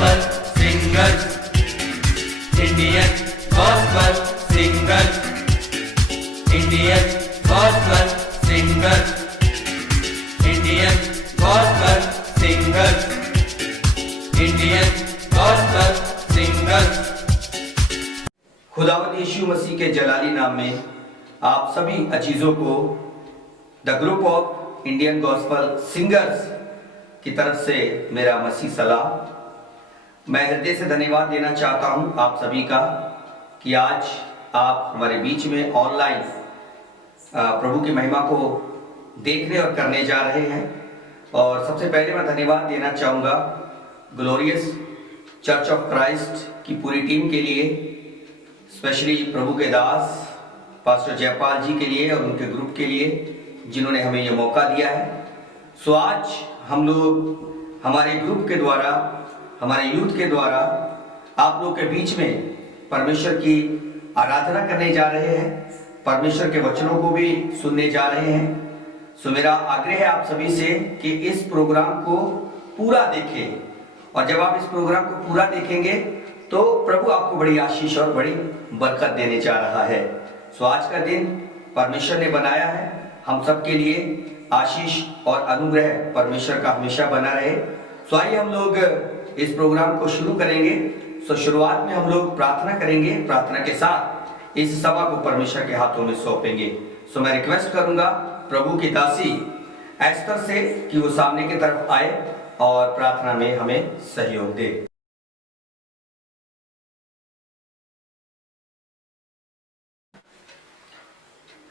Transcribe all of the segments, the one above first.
Gospel Singers, Indian Gospel Singers, Indian Gospel Singers, Indian Gospel Singers, Indian Gospel Singers। खुदावंद यीशु मसीह के जलाली नाम में आप सभी अजीजों को the group of Indian gospel singers की तरफ से मेरा मसीह सलाम। मैं हृदय से धन्यवाद देना चाहता हूं आप सभी का कि आज आप हमारे बीच में ऑनलाइन प्रभु की महिमा को देखने और करने जा रहे हैं। और सबसे पहले मैं धन्यवाद देना चाहूँगा ग्लोरियस चर्च ऑफ क्राइस्ट की पूरी टीम के लिए, स्पेशली प्रभु के दास पास्टर जयपाल जी के लिए और उनके ग्रुप के लिए जिन्होंने हमें ये मौका दिया है। सो आज हम लोग हमारे ग्रुप के द्वारा, हमारे यूथ के द्वारा आप लोग के बीच में परमेश्वर की आराधना करने जा रहे हैं, परमेश्वर के वचनों को भी सुनने जा रहे हैं। सो मेरा आग्रह है आप सभी से कि इस प्रोग्राम को पूरा देखें, और जब आप इस प्रोग्राम को पूरा देखेंगे तो प्रभु आपको बड़ी आशीष और बड़ी बरकत देने जा रहा है। सो आज का दिन परमेश्वर ने बनाया है, हम सब के लिए आशीष और अनुग्रह परमेश्वर का हमेशा बना रहे। सो आइए हम लोग इस प्रोग्राम को शुरू करेंगे। सो शुरुआत में हम लोग प्रार्थना करेंगे, प्रार्थना के साथ इस सभा को परमेश्वर के हाथों में सौंपेंगे। सो मैं रिक्वेस्ट करूंगा प्रभु की दासी एस्तर से कि वो सामने की तरफ आए और प्रार्थना में हमें सहयोग दे।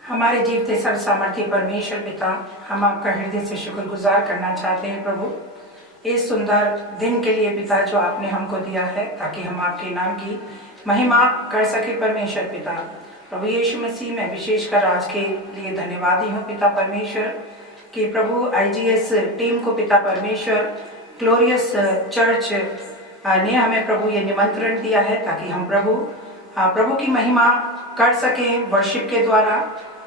हमारे जीवते सर्व सामर्थ्य परमेश्वर पिता, हम आपका हृदय से शुक्रगुजार करना चाहते हैं प्रभु, इस सुंदर दिन के लिए पिता जो आपने हमको दिया है ताकि हम आपके नाम की महिमा कर सके परमेश्वर पिता। प्रभु यीशु मसीह में विशेषकर आज के लिए धन्यवादी हूँ पिता परमेश्वर कि प्रभु IGS टीम को पिता परमेश्वर ग्लोरियस चर्च ने हमें प्रभु ये निमंत्रण दिया है ताकि हम प्रभु की महिमा कर सकें, वर्शिप के द्वारा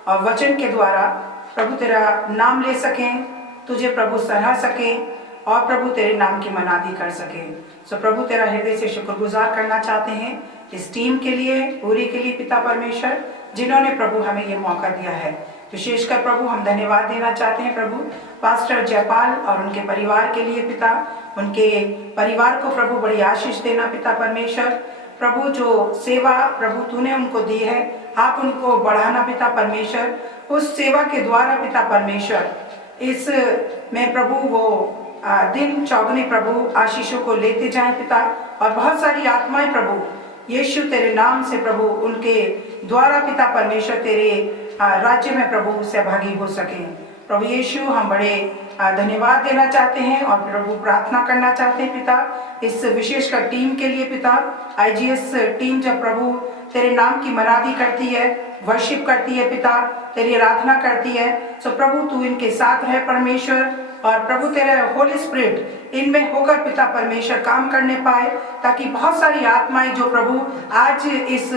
और वचन के द्वारा प्रभु तेरा नाम ले सकें, तुझे प्रभु सराह सकें और प्रभु तेरे नाम की मनादी कर सकें। सो प्रभु तेरा हृदय से शुक्रगुजार करना चाहते हैं इस टीम के लिए, पूरी के लिए पिता परमेश्वर जिन्होंने प्रभु हमें ये मौका दिया है। विशेषकर प्रभु हम धन्यवाद देना चाहते हैं प्रभु पास्टर जयपाल और उनके परिवार के लिए पिता, उनके परिवार को प्रभु बड़ी आशीष देना पिता परमेश्वर। प्रभु जो सेवा प्रभु तूने उनको दी है, आप उनको बढ़ाना पिता परमेश्वर, उस सेवा के द्वारा पिता परमेश्वर इस में प्रभु वो दिन चौगुने प्रभु आशीषों को लेते जाएं पिता, और बहुत सारी आत्माएं प्रभु यीशु तेरे नाम से प्रभु उनके द्वारा पिता परमेश्वर तेरे राज्य में प्रभु सहभागी हो सके। प्रभु यीशु हम बड़े धन्यवाद देना चाहते हैं और प्रभु प्रार्थना करना चाहते हैं पिता इस विशेषकर टीम के लिए पिता। IGS टीम जब प्रभु तेरे नाम की मनादी करती है, वर्शिप करती है पिता, तेरी आराधना करती है, सो प्रभु तू इनके साथ रहे परमेश्वर, और प्रभु तेरे होली स्पिरिट इनमें होकर पिता परमेश्वर काम करने पाए ताकि बहुत सारी आत्माएं जो प्रभु आज इस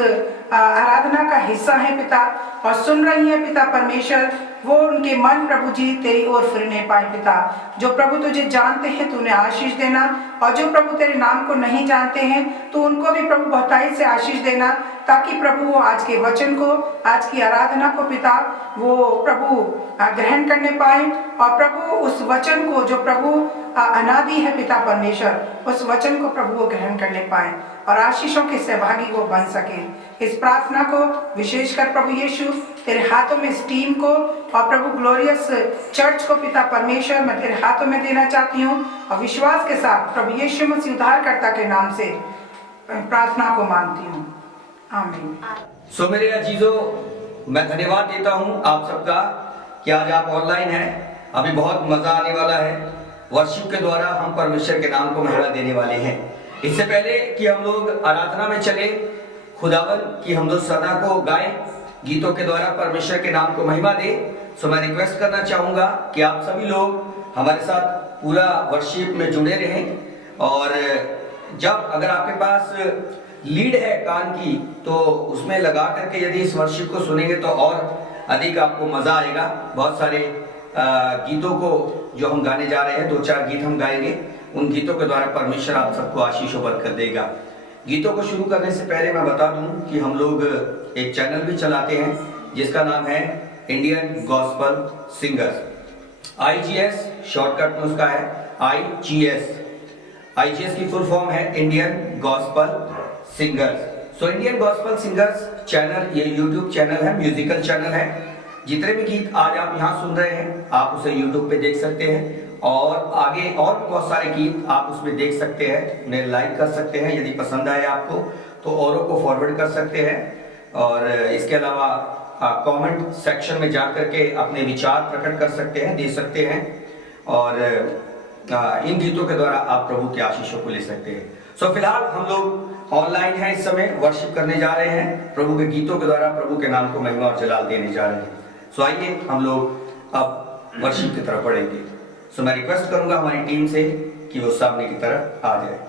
आराधना का हिस्सा है पिता और सुन रही है पिता परमेश्वर, वो उनके मन प्रभु जी तेरी ओर फिरने पाए पिता। जो प्रभु तुझे जानते हैं तूने आशीष देना, और जो प्रभु तेरे नाम को नहीं जानते हैं तो उनको भी प्रभु बहुताई से आशीष देना ताकि प्रभु वो आज के वचन को, आज की आराधना को पिता वो प्रभु ग्रहण करने पाए, और प्रभु उस वचन को जो प्रभु अनादि है पिता परमेश्वर, उस वचन को प्रभु वो ग्रहण करने पाए और आशीषों के सहभागी वो बन सके। इस प्रार्थना को विशेषकर प्रभु यीशु तेरे हाथों में इस टीम को और प्रभु ग्लोरियस चर्च को पिता परमेश्वर मैं तेरे हाथों में देना चाहती हूँ, और विश्वास के साथ प्रभु यीशु मसीह उद्धारकर्ता के नाम से प्रार्थना को मांगती हूँ, आमीन। सो मेरे अजीजों, मैं धन्यवाद देता हूँ आप सबका कि आज आप ऑनलाइन हैं। अभी बहुत मजा आने वाला है, वर्शिप के द्वारा हम परमेश्वर के नाम को महिमा देने वाले हैं। इससे पहले कि हम लोग आराधना में चले, खुदावन की हमदो सना को गाएं, गीतों के द्वारा परमेश्वर के नाम को महिमा दे। सो मैं रिक्वेस्ट करना चाहूँगा कि आप सभी लोग हमारे साथ पूरा वर्शिप में जुड़े रहें, और जब अगर आपके पास लीड है कान की तो उसमें लगा करके यदि इस वर्शिप को सुनेंगे तो और अधिक आपको मजा आएगा। बहुत सारे गीतों को जो हम गाने जा रहे हैं, 2-4 गीत हम गाएंगे, उन गीतों के द्वारा परमेश्वर आप सबको आशीष और बरकत देगा। गीतों को शुरू करने से पहले मैं बता दूं कि हम लोग एक चैनल भी चलाते हैं जिसका नाम है Indian gospel singers. IGS shortcut में उसका है IGS। IGS की फुल फॉर्म है Indian gospel singers. So Indian gospel singers channel, ये यूट्यूब चैनल है, म्यूजिकल चैनल है। जितने भी गीत आज आप यहाँ सुन रहे हैं आप उसे यूट्यूब पे देख सकते हैं और आगे और भी बहुत सारे गीत आप उसमें देख सकते हैं, उन्हें लाइक कर सकते हैं। यदि पसंद आए आपको तो औरों को फॉरवर्ड कर सकते हैं और इसके अलावा कमेंट सेक्शन में जाकर के अपने विचार प्रकट कर सकते हैं, दे सकते हैं और इन गीतों के द्वारा आप प्रभु के आशीषों को ले सकते हैं। सो फिलहाल हम लोग ऑनलाइन हैं, इस समय वर्शिप करने जा रहे हैं, प्रभु के गीतों के द्वारा प्रभु के नाम को महिमा और जलाल देने जा रहे हैं। सो आइए हम लोग अब वर्शिप की तरफ बढ़ेंगे। सो मैं रिक्वेस्ट करूंगा हमारी टीम से कि वो सामने की तरफ आ जाए।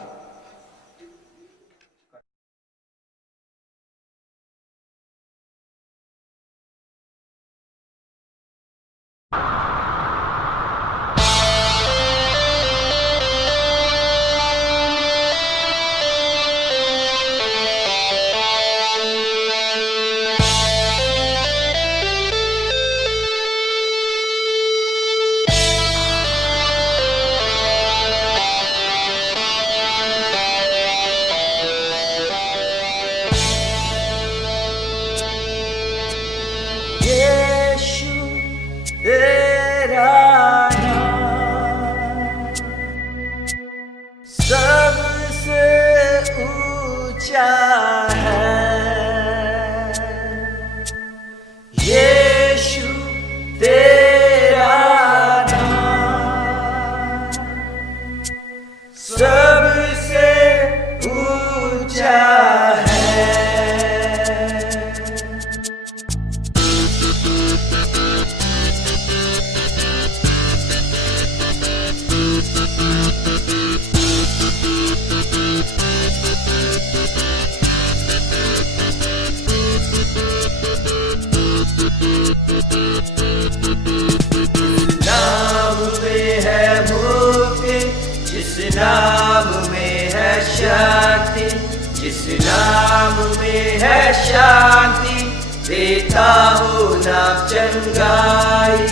नाम में है शक्ति, जिस नाम में है शांति, देता हो नाम चंगाई।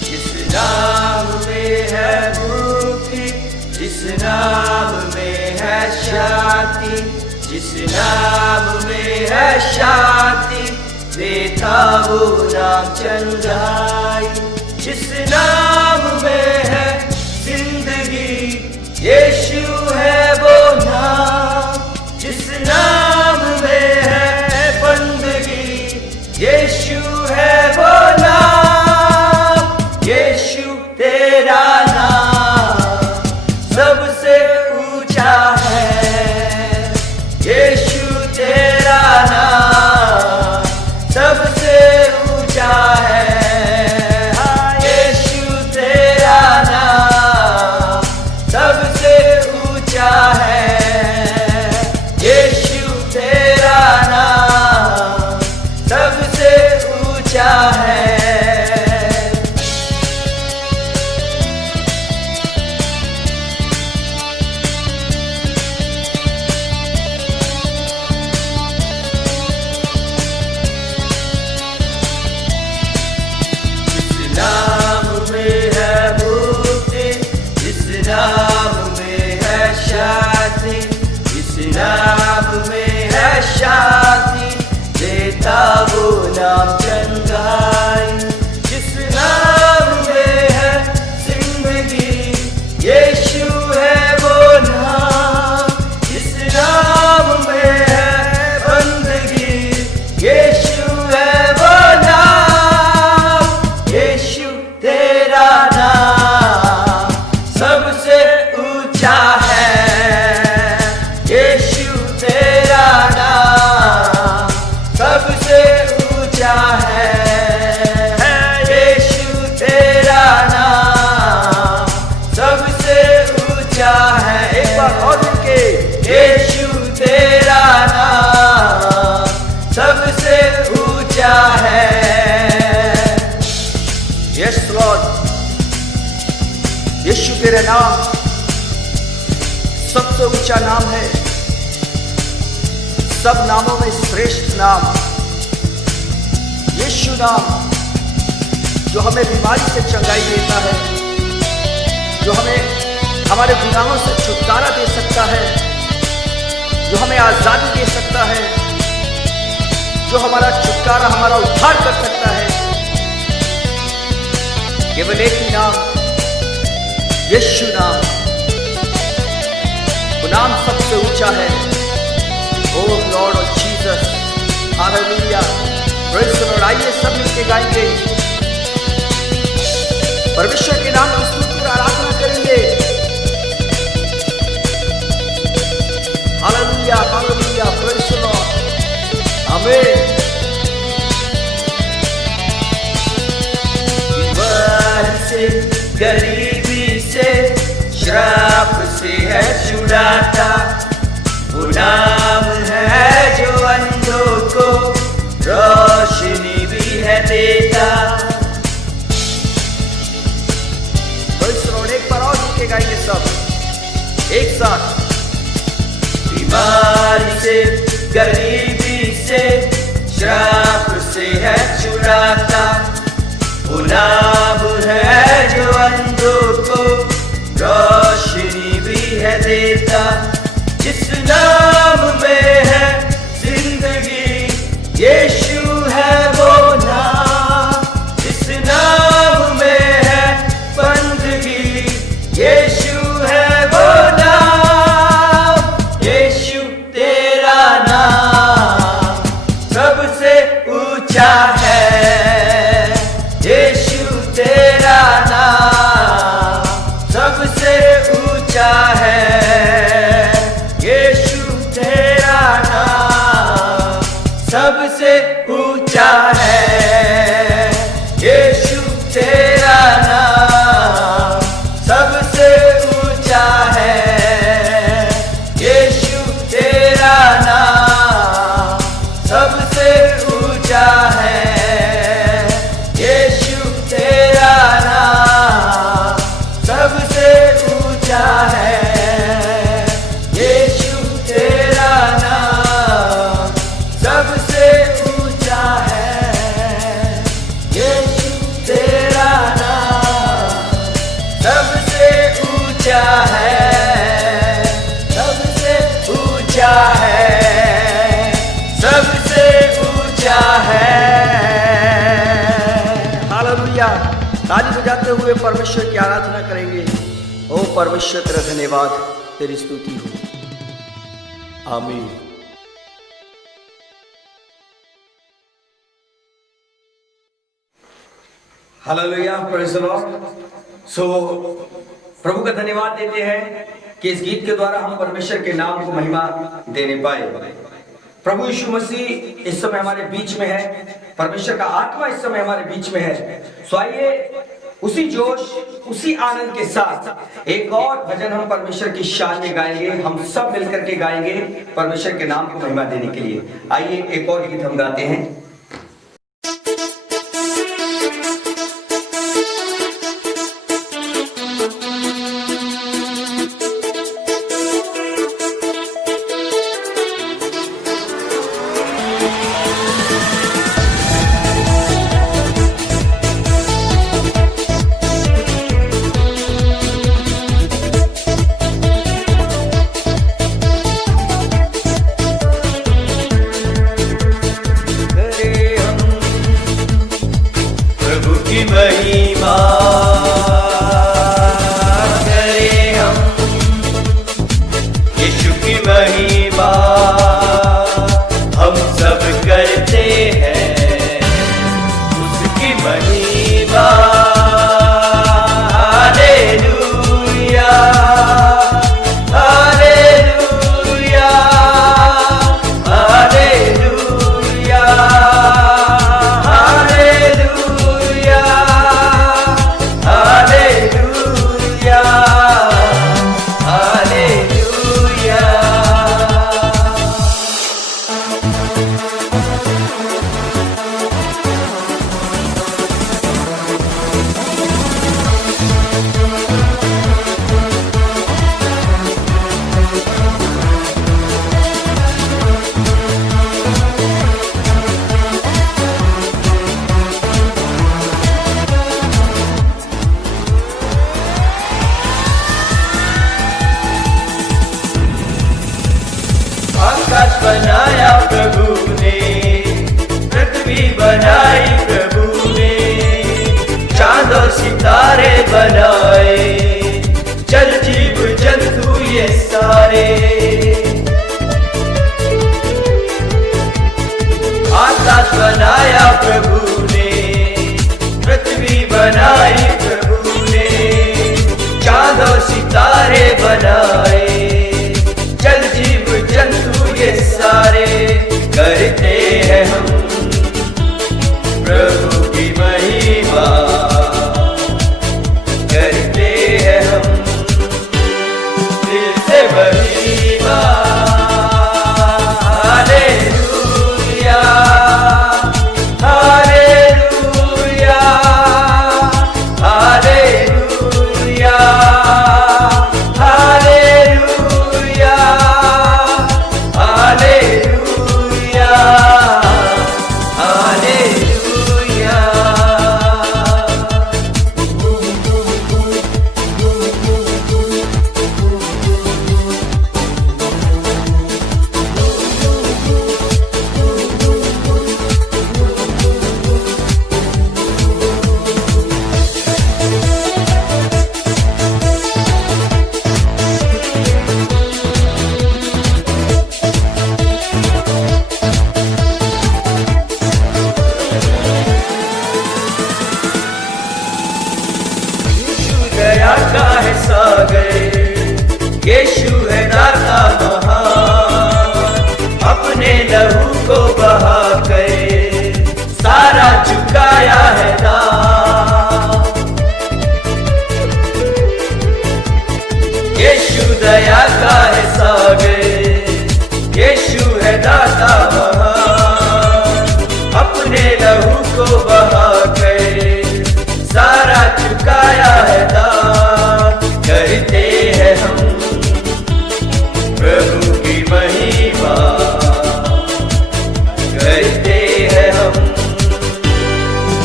जिस नाम में है मुक्ति, जिस नाम में है शांति, जिस नाम में है शांति, देता हो नाम चंगाई। जिस नाम में है जिंदगी, यीशु है वो नाम। जिस नाम में है बंदगी, यीशु है वो नाम। यीशु तेरा नाम सबसे ऊंचा है। यीशु तेरा नाम सबसे ऊंचा है। हाँ, यीशु तेरा नाम सबसे यह नाम सबसे ऊंचा नाम है, सब नामों में श्रेष्ठ नाम यीशु नाम, जो हमें बीमारी से चंगाई देता है, जो हमें हमारे गुनाहों से छुटकारा दे सकता है, जो हमें आजादी दे सकता है, जो हमारा छुटकारा, हमारा उद्धार कर सकता है। केवल एक ही नाम, यीशु नाम, वो नाम सबसे ऊंचा है। Oh lord of Jesus, hallelujah, praise the Lord. आइए सब मिलके गाएंगे, परमेश्वर के नाम की स्तुति और आराधना करेंगे। Hallelujah, hallelujah, praise the Lord, आमीन। गरीबी से, श्राप से है छुड़ाता, वो नाम है जो अंधों को रोशनी भी है देता। एक बार और मिलके गाएंगे सब एक साथ। बीमारी से, गरीबी से, श्राप से है छुड़ाता, वो नाम है जो अंधों को रोशनी भी है देता। जिस नाम में है जिंदगी, यीशु है वो नाम। जिस नाम में है बंदगी, यीशु है वो नाम। यीशु तेरा नाम सबसे ऊंचा है। यीशु तेरा नाम सबसे ऊंचा है। यीशु तेरा नाम सबसे ऊंचा है। यीशु तेरा नाम सबसे ऊंचा है। यीशु तेरा नाम सबसे ऊंचा है। यीशु तेरा नाम सबसे ऊंचा है। यीशु तेरा नाम सबसे ऊंचा है। यीशु तेरा नाम सबसे ऊंचा है। सबसे ऊंचा है। सबसे ऊंचा है। हालेलुया, ताली बजाते हुए परमेश्वर की आराधना करेंगे। ओ परमेश्वर तेरा धन्यवाद, तेरी स्तुति हो। आमीन। Hallelujah, praise the Lord. So प्रभु का धन्यवाद देते हैं कि इस गीत के द्वारा हम परमेश्वर के नाम को महिमा देने पाए। प्रभु यीशु मसीह इस समय हमारे बीच में है, परमेश्वर का आत्मा इस समय हमारे बीच में है। सो आइए उसी जोश, उसी आनंद के साथ एक और भजन हम परमेश्वर की शान में गाएंगे। हम सब मिलकर के गाएंगे परमेश्वर के नाम को महिमा देने के लिए। आइए एक और गीत हम गाते हैं। सितारे बनाए, जल जीव जंतु ये सारे। आकाश बनाया प्रभु ने, पृथ्वी बनाई प्रभु ने, चांद और सितारे बनाए, जल जीव जंतु ये सारे। करते हैं हम प्रभु की महिमा, करते हैं हम दिल से महिमा। Hallelujah, hallelujah, hallelujah, hallelujah, hallelujah, hallelujah. दया का है सागर, यीशु है दाता महान, अपने लहू को बहा कर सारा चुकाया है दाम। यीशु दया का है सागर, यीशु है दाता महान, अपने लहू को बहा कर सारा चुकाया है दाम। करते हैं हम प्रभु की महिमा, करते हैं हम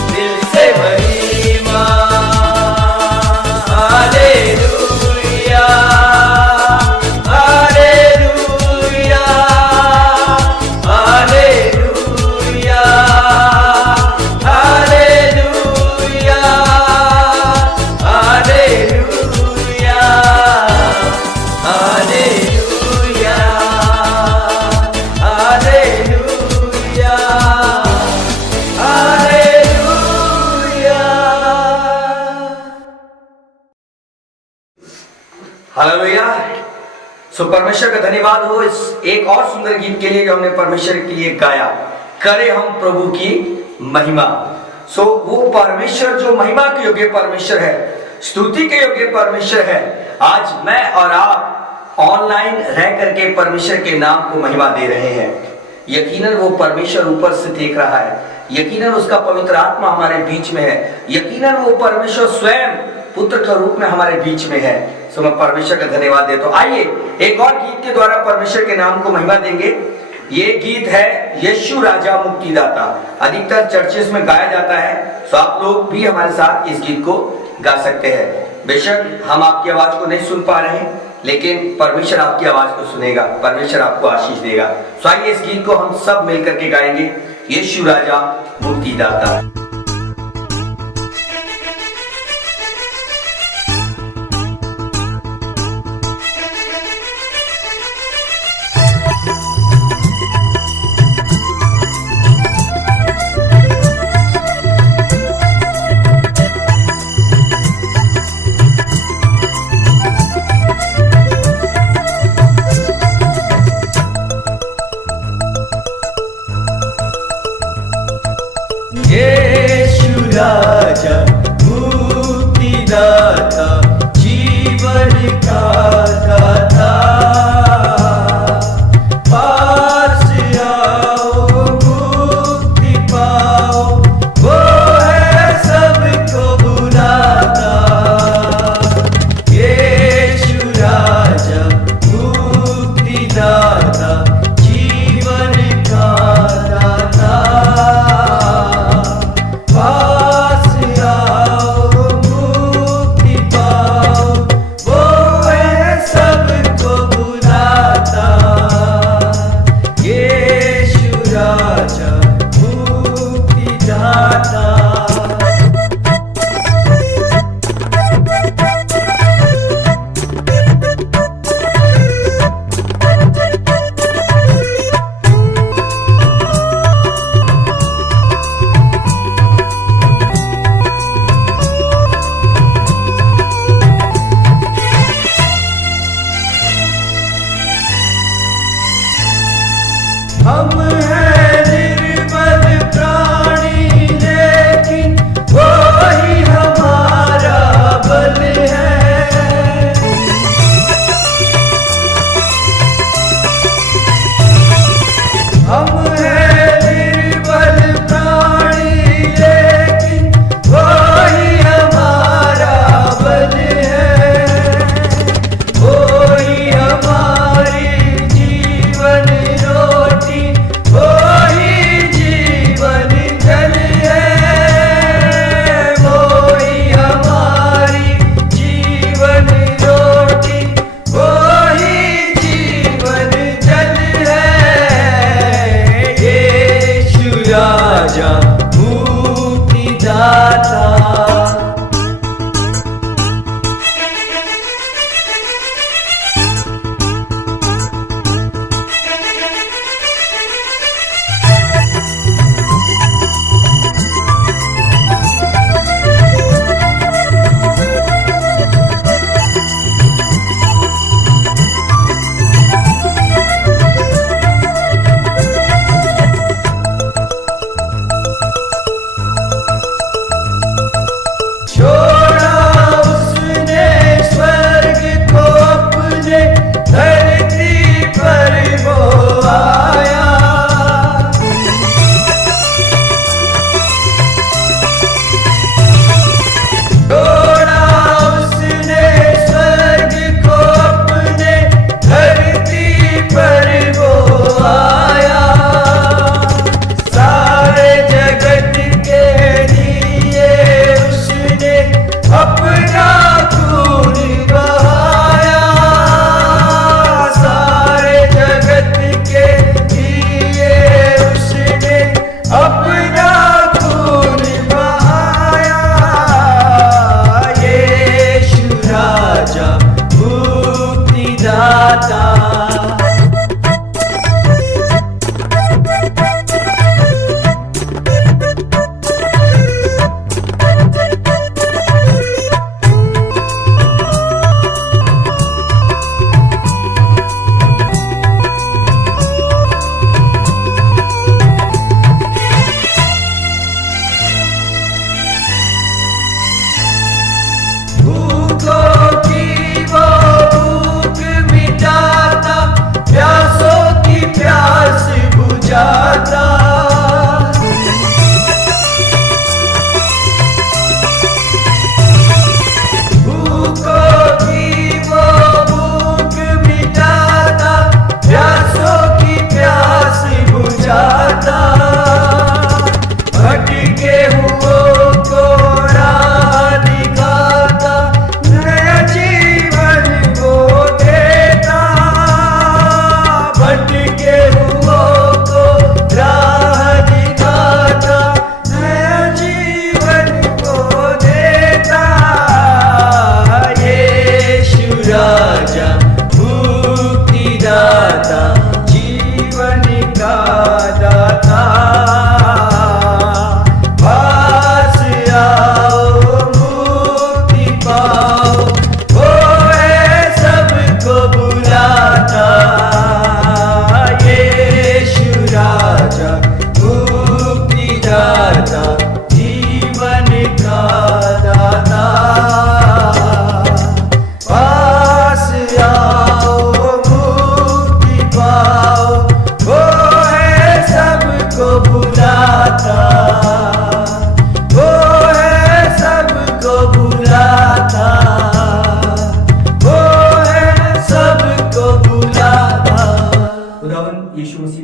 दिल से महिमा। Hallelujah, hallelujah, hallelujah, hallelujah, hallelujah, hallelujah, hallelujah, hallelujah. Hallelujah. So परमेश्वर का धन्यवाद हो इस एक और सुंदर गीत के लिए जो हमने परमेश्वर के लिए गाया, करे हम प्रभु की महिमा। सो वो परमेश्वर जो महिमा के योग्य परमेश्वर है, स्तुति के योग्य परमेश्वर है, आज मैं और आप ऑनलाइन रह करके परमेश्वर के नाम को महिमा दे रहे हैं। यकीनन वो परमेश्वर ऊपर से देख रहा है, यकीनन उसका पवित्र आत्मा हमारे बीच में है, यकीनन वो परमेश्वर स्वयं पुत्र के रूप में हमारे बीच में है। सो मैं परमेश्वर का धन्यवाद देता हूं। आइए एक और गीत के द्वारा परमेश्वर के नाम को महिमा देंगे। ये गीत है यीशु राजा मुक्तिदाता, अधिकतर चर्चेस में गाया जाता है। सो आप लोग भी हमारे साथ इस गीत को गा सकते हैं। बेशक हम आपकी आवाज को नहीं सुन पा रहे हैं, लेकिन परमेश्वर आपकी आवाज को सुनेगा, परमेश्वर आपको आशीष देगा। सो आइए इस गीत को हम सब मिलकर के गाएंगे, यीशु राजा मुक्तिदाता। Yeah.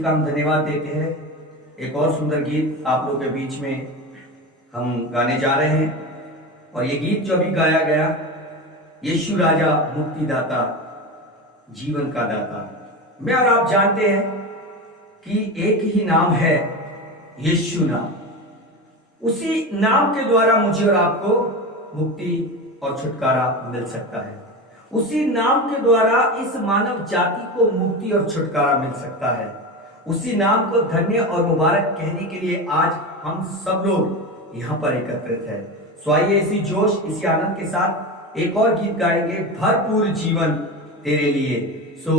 धन्यवाद देते हैं। एक और सुंदर गीत आप लोगों के बीच में हम गाने जा रहे हैं और ये गीत जो अभी गाया गया, यीशु राजा मुक्तिदाता जीवन का दाता। मैं और आप जानते हैं कि एक ही नाम है यीशु नाम। उसी नाम के द्वारा मुझे और आपको मुक्ति और छुटकारा मिल सकता है। उसी नाम के द्वारा इस मानव जाति को मुक्ति और छुटकारा मिल सकता है। उसी नाम को धन्य और मुबारक कहने के लिए आज हम सब लोग यहाँ पर एकत्रित हैं। सो आइए इसी जोश, इसी आनंद के साथ एक और गीत गाएंगे, भरपूर जीवन तेरे लिए। सो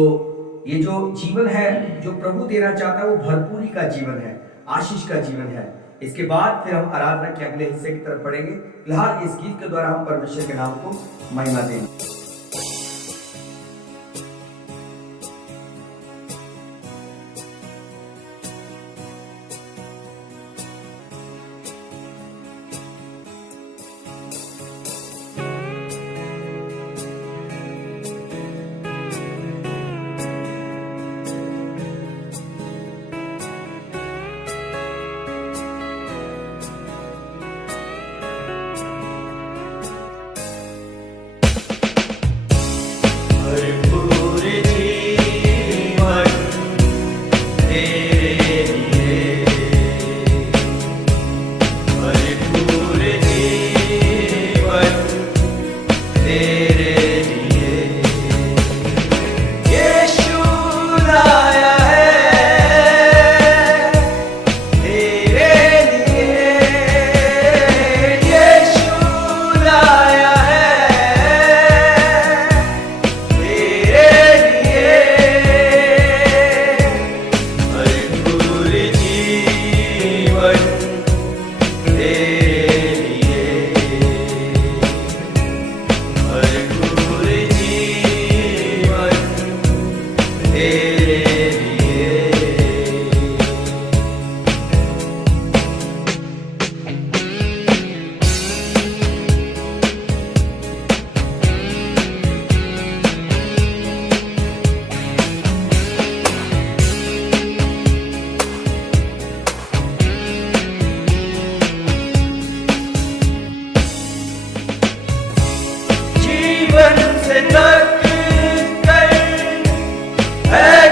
ये जो जीवन है जो प्रभु देना चाहता है वो भरपूरी का जीवन है, आशीष का जीवन है। इसके बाद फिर हम आराधना के अगले हिस्से की तरफ बढ़ेंगे। फिलहाल इस गीत के द्वारा हम परमेश्वर के नाम को महिमा देंगे। जीवन से तक कर है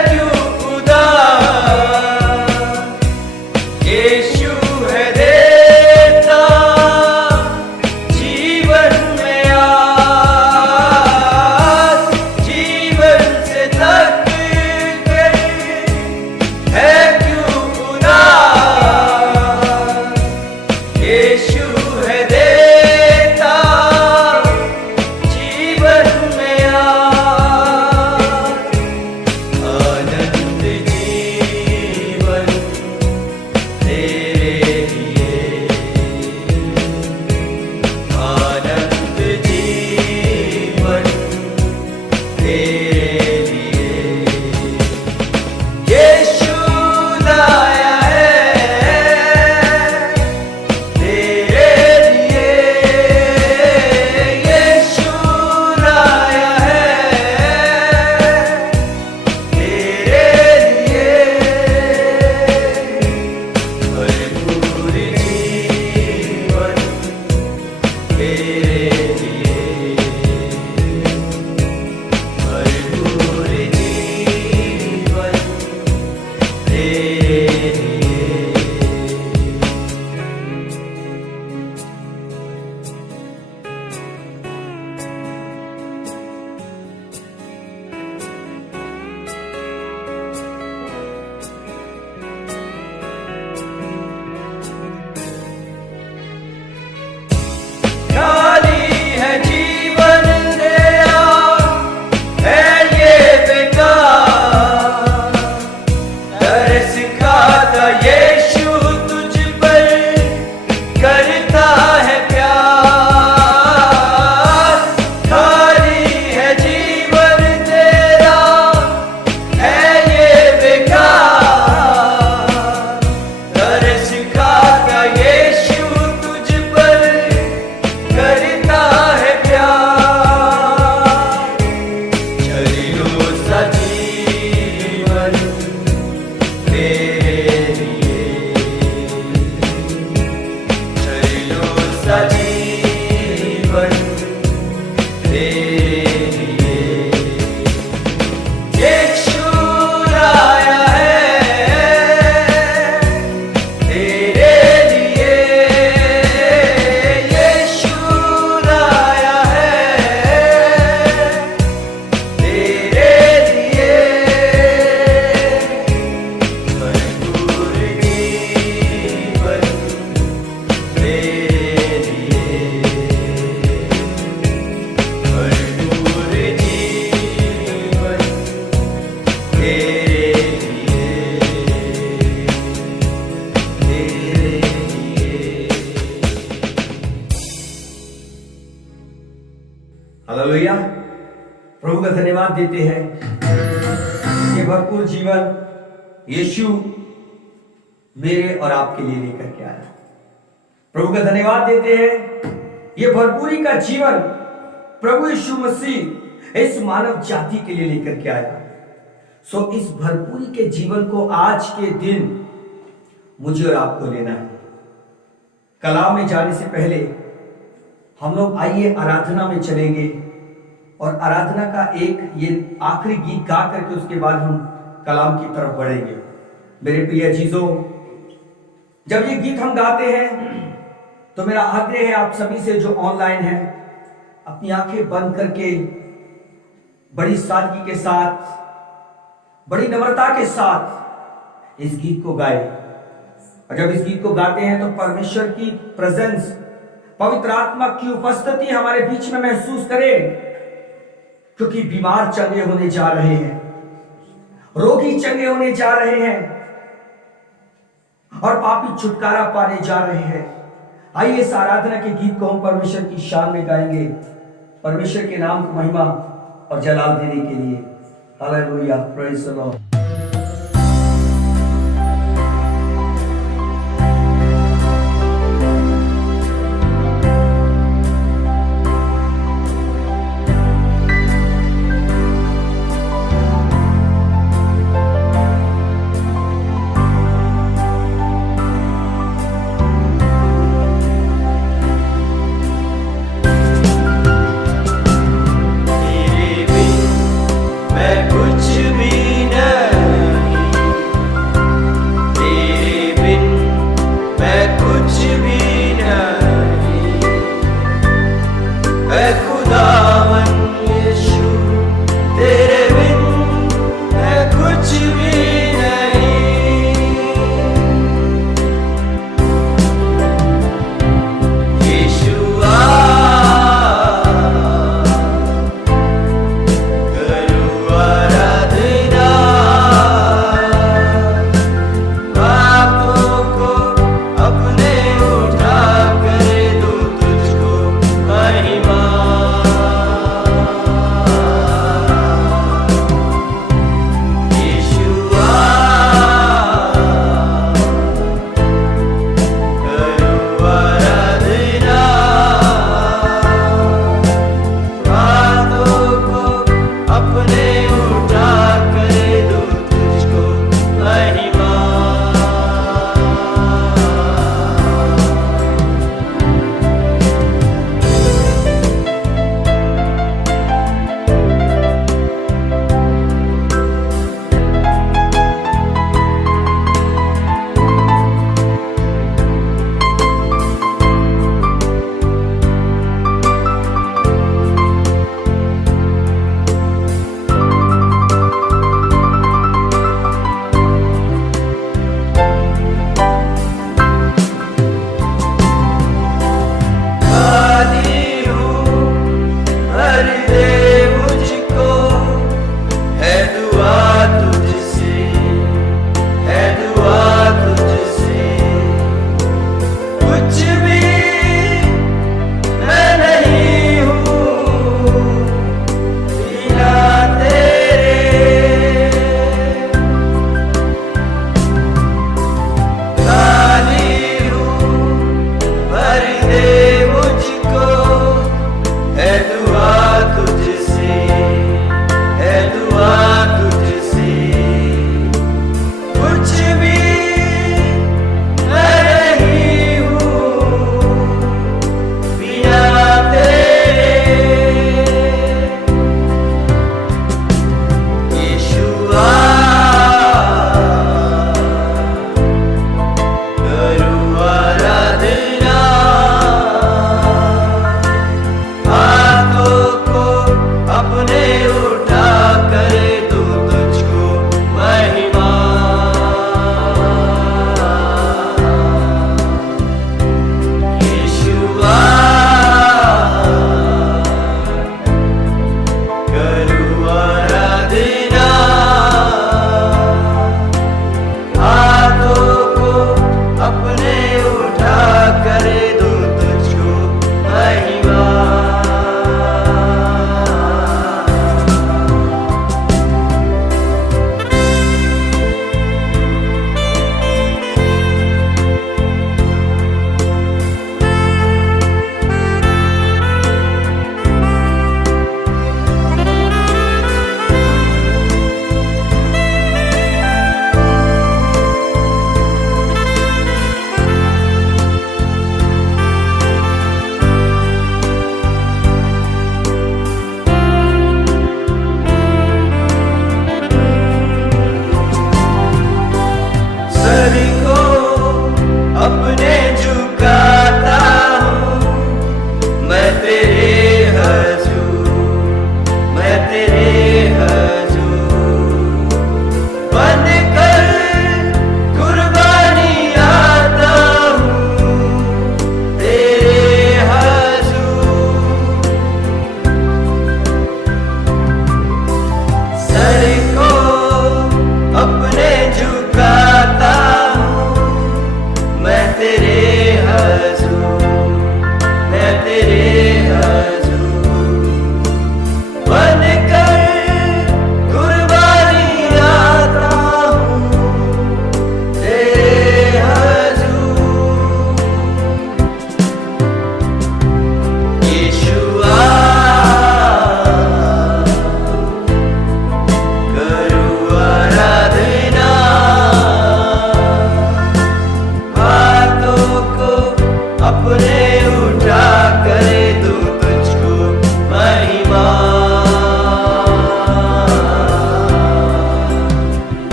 धन्यवाद देते हैं। ये भरपूर जीवन यीशु मेरे और आपके लिए लेकर के आया। प्रभु का धन्यवाद देते हैं। ये भरपूरी का जीवन प्रभु यीशु मसीह इस मानव जाति के लिए लेकर के आया। सो इस भरपूरी के जीवन को आज के दिन मुझे और आपको लेना है। कलाम में जाने से पहले हम लोग आइए आराधना में चलेंगे और आराधना का एक ये आखिरी गीत गा करके उसके बाद हम कलाम की तरफ बढ़ेंगे। मेरे प्रिय अजीजों, जब ये गीत हम गाते हैं तो मेरा आग्रह है आप सभी से जो ऑनलाइन है, अपनी आंखें बंद करके बड़ी सादगी के साथ, बड़ी नम्रता के साथ इस गीत को गाएं। और जब इस गीत को गाते हैं तो परमेश्वर की प्रेजेंस, पवित्र आत्मा की उपस्थिति हमारे बीच में महसूस करें, क्योंकि बीमार चंगे होने जा रहे हैं, रोगी चंगे होने जा रहे हैं और पापी छुटकारा पाने जा रहे हैं। आइए इस आराधना के गीत को हम परमेश्वर की शान में गाएंगे, परमेश्वर के नाम को महिमा और जलाल देने के लिए। Hallelujah, praise the Lord. मैं कुछ भी नहीं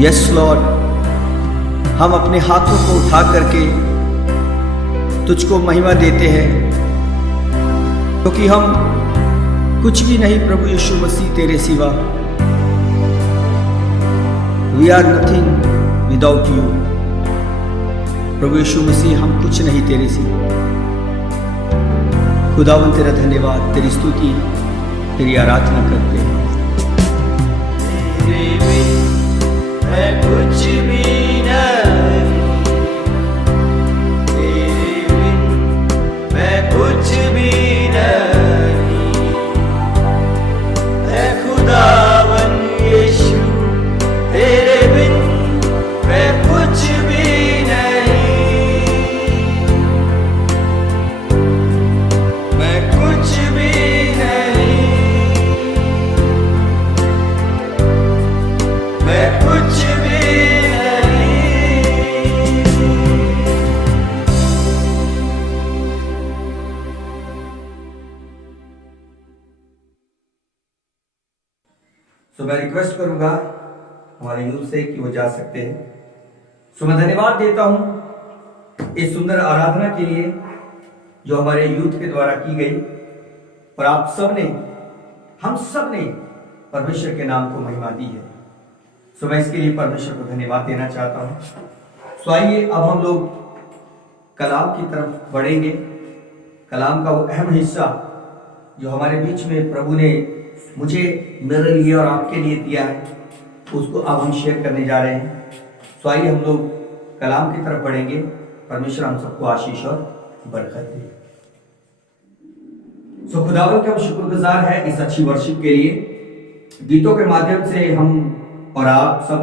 यस लॉर्ड, हम अपने हाथों को उठा करके तुझको महिमा देते हैं, क्योंकि हम कुछ भी नहीं प्रभु यीशु मसीह तेरे सिवा। We are nothing without you. प्रभु यीशु मसीह, हम कुछ नहीं तेरे सिवा। खुदावन तेरा धन्यवाद, तेरी स्तुति, तेरी आराधना करते हैं। तेरे बिन मैं कुछ भी नहीं, तेरे बिन मैं कुछ भी नहीं, ऐ खुदावन यीशु तेरे बिन मैं कुछ भी नहीं, मैं कुछ भी नहीं, मैं कुछ भी नहीं। सो मैं रिक्वेस्ट करूंगा हमारे यूथ से कि वो जा सकते हैं। सो मैं धन्यवाद देता हूं इस सुंदर आराधना के लिए जो हमारे यूथ के द्वारा की गई, और आप सब ने, हम सब ने परमेश्वर के नाम को महिमा दी है। सो मैं इसके लिए परमेश्वर को धन्यवाद देना चाहता हूं। सो आइए अब हम लोग कलाम की तरफ बढ़ेंगे। कलाम का वो अहम हिस्सा जो हमारे बीच में प्रभु ने मुझे, मेरे लिए और आपके लिए दिया है, उसको अब हम शेयर करने जा रहे हैं। सो आइए हम लोग कलाम की तरफ बढ़ेंगे। परमेश्वर हम सबको आशीष और बरकत दे। सो खुदावंत के हम शुक्रगुजार हैं इस अच्छी वर्शिप के लिए। गीतों के माध्यम से हम और आप सब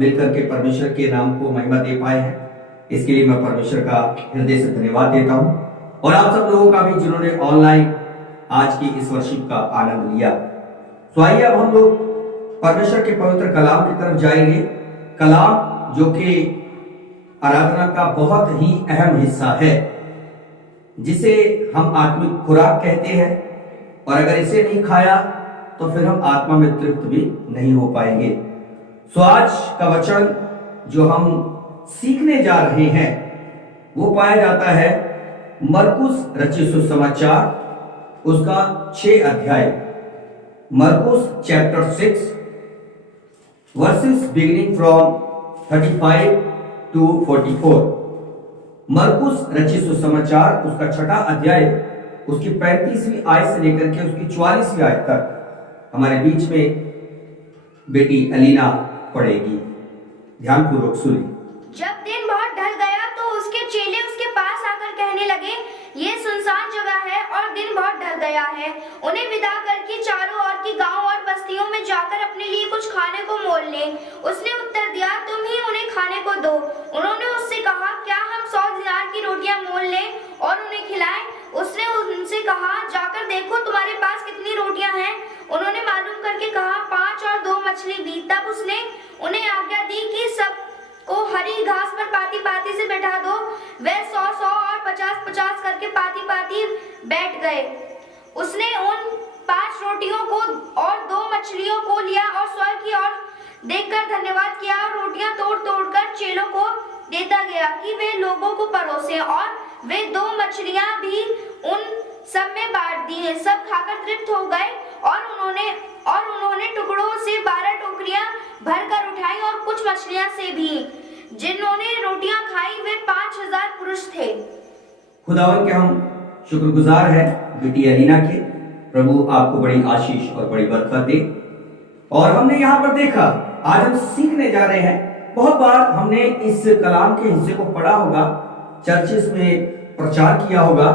मिलकर के परमेश्वर के नाम को महिमा दे पाए हैं। इसके लिए मैं परमेश्वर का हृदय से धन्यवाद देता हूं, और आप सब लोगों का भी जिन्होंने ऑनलाइन आज की इस वर्शिप का आनंद लिया। तो आइए अब हम लोग परमेश्वर के पवित्र कलाम की तरफ जाएंगे। कलाम जो कि आराधना का बहुत ही अहम हिस्सा है, जिसे हम आत्मिक खुराक कहते हैं, और अगर इसे नहीं खाया तो फिर हम आत्मा में तृप्त भी नहीं हो पाएंगे। सो आज का वचन जो हम सीखने जा रहे हैं वो पाया जाता है मरकुस रचित सुसमाचार उसका 6 अध्याय, मरकुस chapter 6 versus beginning from 35 to 44। मरकुस रचित सुसमाचार उसका 6ठा अध्याय उसकी 35वीं आयत से लेकर के उसकी 44वीं आयत तक हमारे बीच में बेटी अलीना पढ़ेगी। ध्यानपूर्वक सुनिए। जब दिन बहुत ढल गया तो उसके चेले उसके पास आकर कहने लगे, ये सुनसान जगह है और दिन बहुत ढल गया है, उन्हें विदा करके चारों ओर की गांव और बस्तियों में जाकर अपने लिए कुछ खाने को मोल लें। उसने उत्तर दिया, तुम ही उन्हें खाने को दो। उन्होंने उससे कहा, क्या हम 100 दिनार की रोटियां मोल लें और उन्हें खिलाएं? उसने उनसे कहा, जाकर देखो तुम्हारे पास कितनी रोटियां हैं। उन्होंने मालूम करके कहा, 5 और 2 मछली भी। तब उसने उन्हें आज्ञा दी कि सब को हरी घास पर पाती पाती से बैठा दो। वे 100-100 और 50-50 करके पाती पाती बैठ गए। उसने उन 5 रोटियों को और 2 मछलियों को लिया और स्वर्ग की ओर देखकर धन्यवाद किया और रोटियां तोड़ तोड़ कर चेलों को देता गया कि वे लोगों को परोसे, और वे 2 मछलियां भी उन सब में बांट दी। सब खाकर तृप्त हो गए और उन्होंने टुकड़ों से 12 टोकरियां भरकर उठाई, और कुछ मछलियां से भी। जिन्होंने रोटियां खाई वे 5000 पुरुष थे। खुदावन के हम शुक्रगुजार हैं बेटी अलीना के। प्रभु आपको बड़ी आशीष और बड़ी बरकत दे। और हमने यहाँ पर देखा, आज हम सीखने जा रहे हैं। बहुत बार हमने इस कलाम के हिस्से को पढ़ा होगा, चर्चेस में प्रचार किया होगा,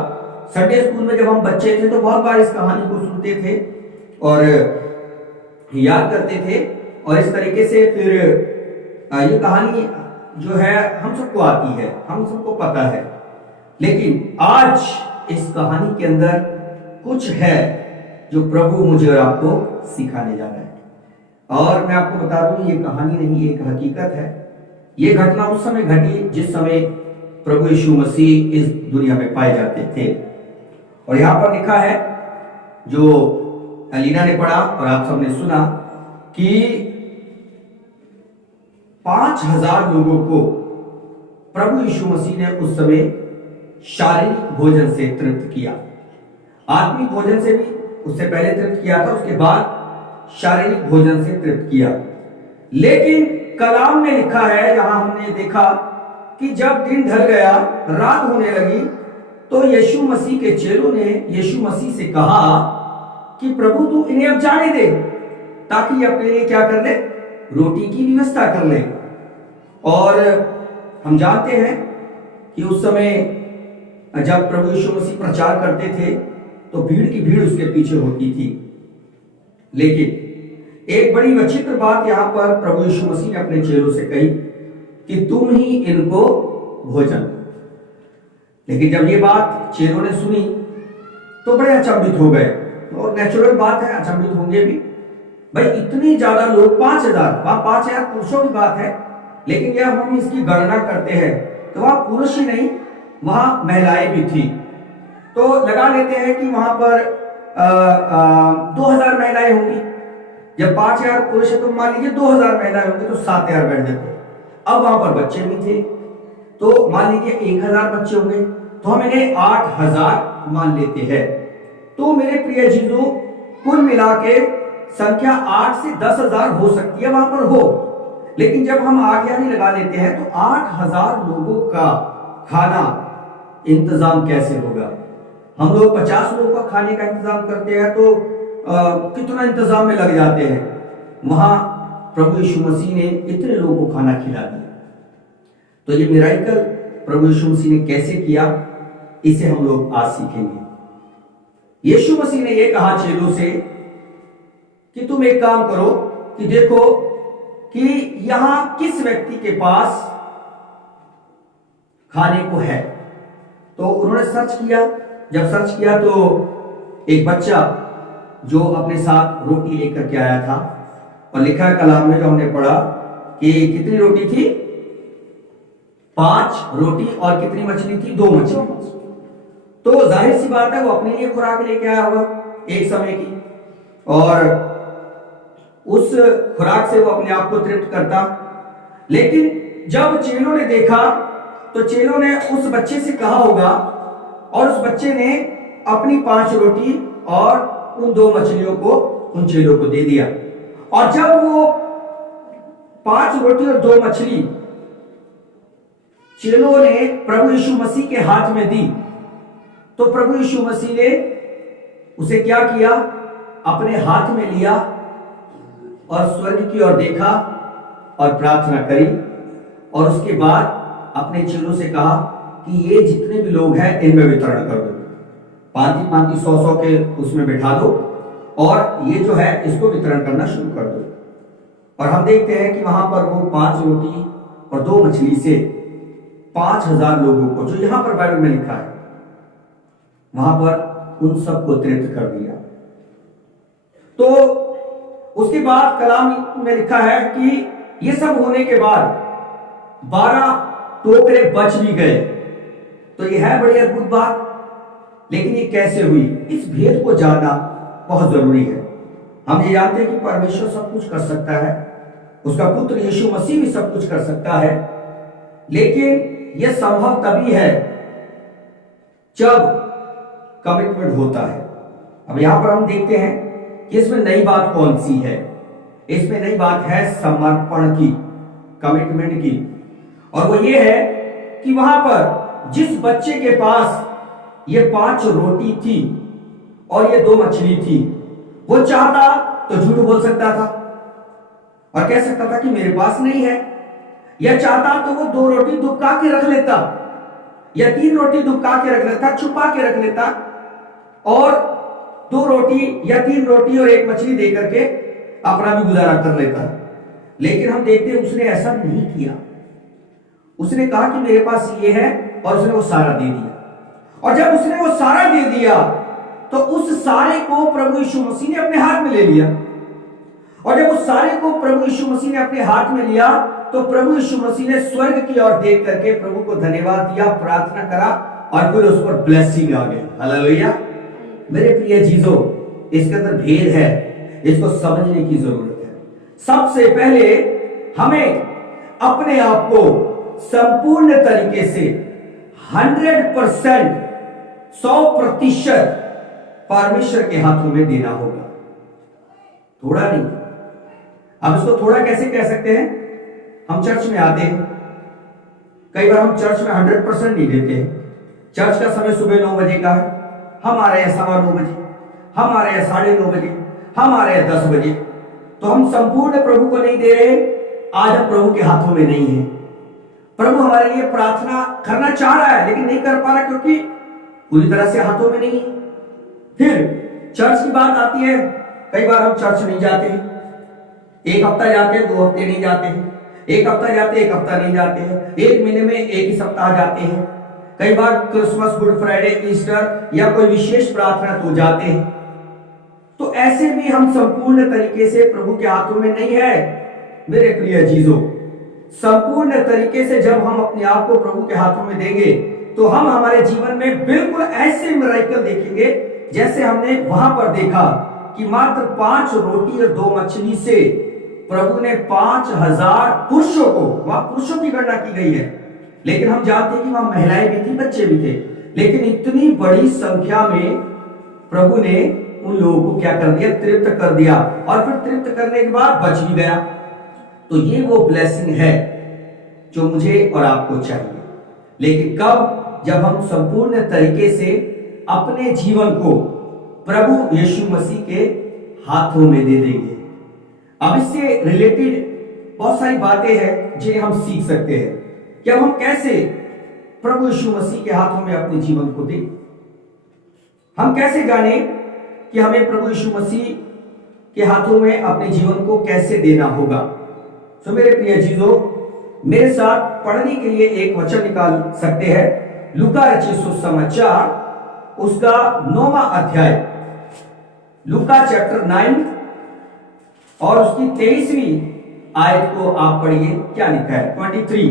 संडे स्कूल में जब हम बच्चे थे तो बहुत बार इस कहानी को सुनते थे और याद करते थे, और इस तरीके से फिर ये कहानी जो है हम सबको आती है, हम सबको पता है। लेकिन आज इस कहानी के अंदर कुछ है जो प्रभु मुझे और आपको सिखाने जा रहा है। और मैं आपको बता दूं, ये कहानी नहीं, एक हकीकत है। ये घटना उस समय घटी जिस समय प्रभु यीशु मसीह इस दुनिया में पाए जाते थे। और यहां पर लिखा है, जो अलीना ने पढ़ा और आप सबने सुना, कि 5,000 लोगों को प्रभु यीशु मसीह ने उस समय शारीरिक भोजन से तृप्त किया। आत्मिक भोजन से भी उससे पहले तृप्त किया था, उसके बाद शारीरिक भोजन से तृप्त किया। लेकिन कलाम में लिखा है, जहां हमने देखा कि जब दिन ढल गया, रात होने लगी, तो यीशु मसीह के चेलों ने यीशु मसीह से कहा कि प्रभु तू इन्हें अब जाने दे, ताकि ये अपने लिए क्या कर ले, रोटी की व्यवस्था कर ले। और हम जानते हैं कि उस समय जब प्रभु यीशु मसीह प्रचार करते थे तो भीड़ की भीड़ उसके पीछे होती थी। लेकिन एक बड़ी विचित्र बात यहां पर प्रभु यीशु मसीह ने अपने चेलों से कही कि तुम ही इनको भोजन दो। लेकिन जब ये बात चेलों ने सुनी तो बड़े अचंभित हो गए, और नेचुरल बात है, अचंभित होंगे भी। भाई इतनी ज्यादा लोग, 5,000, वहां 5,000 पुरुषों की बात है, लेकिन जब हम इसकी गणना करते हैं तो वहां पुरुष ही नहीं, वहां महिलाएं भी थी। तो लगा लेते हैं कि वहां पर 2,000 महिलाएं होंगी। जब 5,000 पुरुष है तो मान लीजिए 2,000 महिलाएं होंगी, तो 7,000 बैठ जाते। अब वहां पर बच्चे भी थे, तो मान लीजिए 1,000 बच्चे होंगे, तो हम इन्हें 8,000 मान लेते हैं। तो मेरे प्रिय जीजों, कुल मिला के संख्या 8 से 10,000 हो सकती है, वहां पर हो। लेकिन जब हम 8 यानी लगा लेते हैं तो 8,000 लोगों का खाना इंतजाम कैसे होगा। हम लोग 50 लोगों का खाने का इंतजाम करते हैं तो कितना इंतजाम में लग जाते हैं। वहां प्रभु यीशु मसीह ने इतने लोगों को खाना खिला दिया। तो ये मिराकल प्रभु यीशु मसीह ने कैसे किया, इसे हम लोग आज सीखेंगे। यीशु मसीह ने यह कहा चेलों से कि तुम एक काम करो कि देखो कि यहां किस व्यक्ति के पास खाने को है। तो उन्होंने सर्च किया। जब सर्च किया तो एक बच्चा जो अपने साथ रोटी लेकर के आया था, और लिखा है कलाम में जो हमने पढ़ा कि कितनी रोटी थी, 5 रोटी और कितनी मछली थी, 2 मछली। तो जाहिर सी बात है वो अपने लिए खुराक लेके आया होगा एक समय की, और उस खुराक से वो अपने आप को तृप्त करता। लेकिन जब चेलों ने देखा तो चेलों ने उस बच्चे से कहा होगा, और उस बच्चे ने अपनी 5 रोटी और उन 2 मछलियों को उन चेलों को दे दिया। और जब वो 5 रोटी और 2 मछली चेलों ने प्रभु यीशु मसीह के हाथ में दी, तो प्रभु यीशु मसीह ने उसे क्या किया, अपने हाथ में लिया और स्वर्ग की ओर देखा और प्रार्थना करी, और उसके बाद अपने चेलों से कहा कि ये जितने भी लोग हैं इनमें वितरण कर दो, पांति पांति 100-100 के उसमें बैठा दो, और ये जो है इसको वितरण करना शुरू कर दो। और हम देखते हैं कि वहां पर वो 5 रोटी और 2 मछली से 5,000 लोगों को, जो यहां पर बाइबल में लिखा है, वहां पर उन सबको तृप्त कर दिया। तो उसके बाद कलाम में लिखा है कि ये सब होने के बाद 12 टोकरे बच भी गए। तो ये है बड़ी अद्भुत बात। लेकिन ये कैसे हुई, इस भेद को जानना बहुत जरूरी है। हम ये जानते हैं कि परमेश्वर सब कुछ कर सकता है, उसका पुत्र यीशु मसीह भी सब कुछ कर सकता है, लेकिन यह संभव तभी है जब कमिटमेंट होता है। अब यहां पर हम देखते हैं कि इसमें नई बात कौन सी है। इसमें नई बात है समर्पण की, कमिटमेंट की। और वो ये है कि वहां पर जिस बच्चे के पास ये 5 रोटी थी और ये 2 मछली थी, वो चाहता तो झूठ बोल सकता था और कह सकता था कि मेरे पास नहीं है, या चाहता तो वो 2 रोटी दुबका के रख लेता, या 3 रोटी दुबका के रख लेता, छुपा के रख लेता, और 2 रोटी या 3 रोटी और 1 मछली दे करके अपना भी गुजारा कर लेता। लेकिन हम देखते हैं उसने ऐसा नहीं किया। उसने कहा कि मेरे पास ये है, और उसने वो सारा दे दिया। और जब उसने वो सारा दे दिया तो उस सारे को प्रभु यीशु मसीह ने अपने हाथ में ले लिया। और जब उस सारे को प्रभु यीशु मसीह ने अपने हाथ में लिया तो प्रभु यीशु मसीह ने स्वर्ग की ओर देख करके प्रभु को धन्यवाद दिया, प्रार्थना करा, और फिर उस पर ब्लेसिंग आ गई। हालेलुया। मेरे प्रिय जीजों, इसके अंदर भेद है, इसको समझने की जरूरत है। सबसे पहले हमें अपने आप को संपूर्ण तरीके से 100%, 100% परमेश्वर के हाथों में देना होगा। थोड़ा नहीं। अब इसको थोड़ा कैसे कह सकते हैं? हम चर्च में आते हैं, कई बार हम चर्च में 100% नहीं देते हैं। चर्च का समय सुबह 9 बजे का है, हम आ रहे हैं 9:15 बजे, हम आ रहे हैं 9:30 बजे, हम आ रहे हैं 10 बजे, तो हम संपूर्ण प्रभु को नहीं दे रहे। आज हम प्रभु के हाथों में नहीं है। प्रभु हमारे लिए प्रार्थना करना चाह रहा है लेकिन नहीं कर पा रहा क्योंकि पूरी तरह से हाथों में नहीं है। फिर चर्च की बात आती है, कई बार हम चर्च नहीं जाते, एक हफ्ता जाते हैं, 2 हफ्ते नहीं जाते हैं, एक हफ्ता जाते हैं, 1 हफ्ता नहीं जाते हैं, 1 महीने में 1 ही सप्ताह जाते हैं, कई बार क्रिसमस, गुड फ्राइडे, ईस्टर या कोई विशेष प्रार्थना तो जाते हैं। तो ऐसे भी हम संपूर्ण तरीके से प्रभु के हाथों में नहीं है। मेरे प्रिय जीजों, संपूर्ण तरीके से जब हम अपने आप को प्रभु के हाथों में देंगे तो हम हमारे जीवन में बिल्कुल ऐसे मिरेकल देखेंगे जैसे हमने वहां पर देखा कि मात्र 5 रोटी और 2 मछली से प्रभु ने 5000 पुरुषों को, वहां पुरुषों की गणना की गई है लेकिन हम जानते हैं कि वहां महिलाएं भी थी, बच्चे भी थे, लेकिन इतनी बड़ी संख्या में प्रभु ने उन लोगों को क्या कर दिया? तृप्त कर दिया। और फिर तृप्त करने के बाद बच भी गया। तो ये वो ब्लेसिंग है जो मुझे और आपको चाहिए। लेकिन कब? जब हम संपूर्ण तरीके से अपने जीवन को प्रभु यीशु मसीह के हाथों में दे देंगे। अब इससे रिलेटेड बहुत सारी बातें हैं जिन्हें हम सीख सकते हैं कि अब हम कैसे प्रभु यीशु मसीह के हाथों में अपने जीवन को दें। हम कैसे जाने कि हमें प्रभु यीशु मसीह के हाथों में अपने जीवन को कैसे देना होगा। तो मेरे प्रिय चीजों, मेरे साथ पढ़ने के लिए एक वचन निकाल सकते हैं, लूका रचित सुसमाचार उसका 9वां अध्याय, लूका चैप्टर 9 और उसकी 23वीं आयत को आप पढ़िए। क्या लिखा है? 23,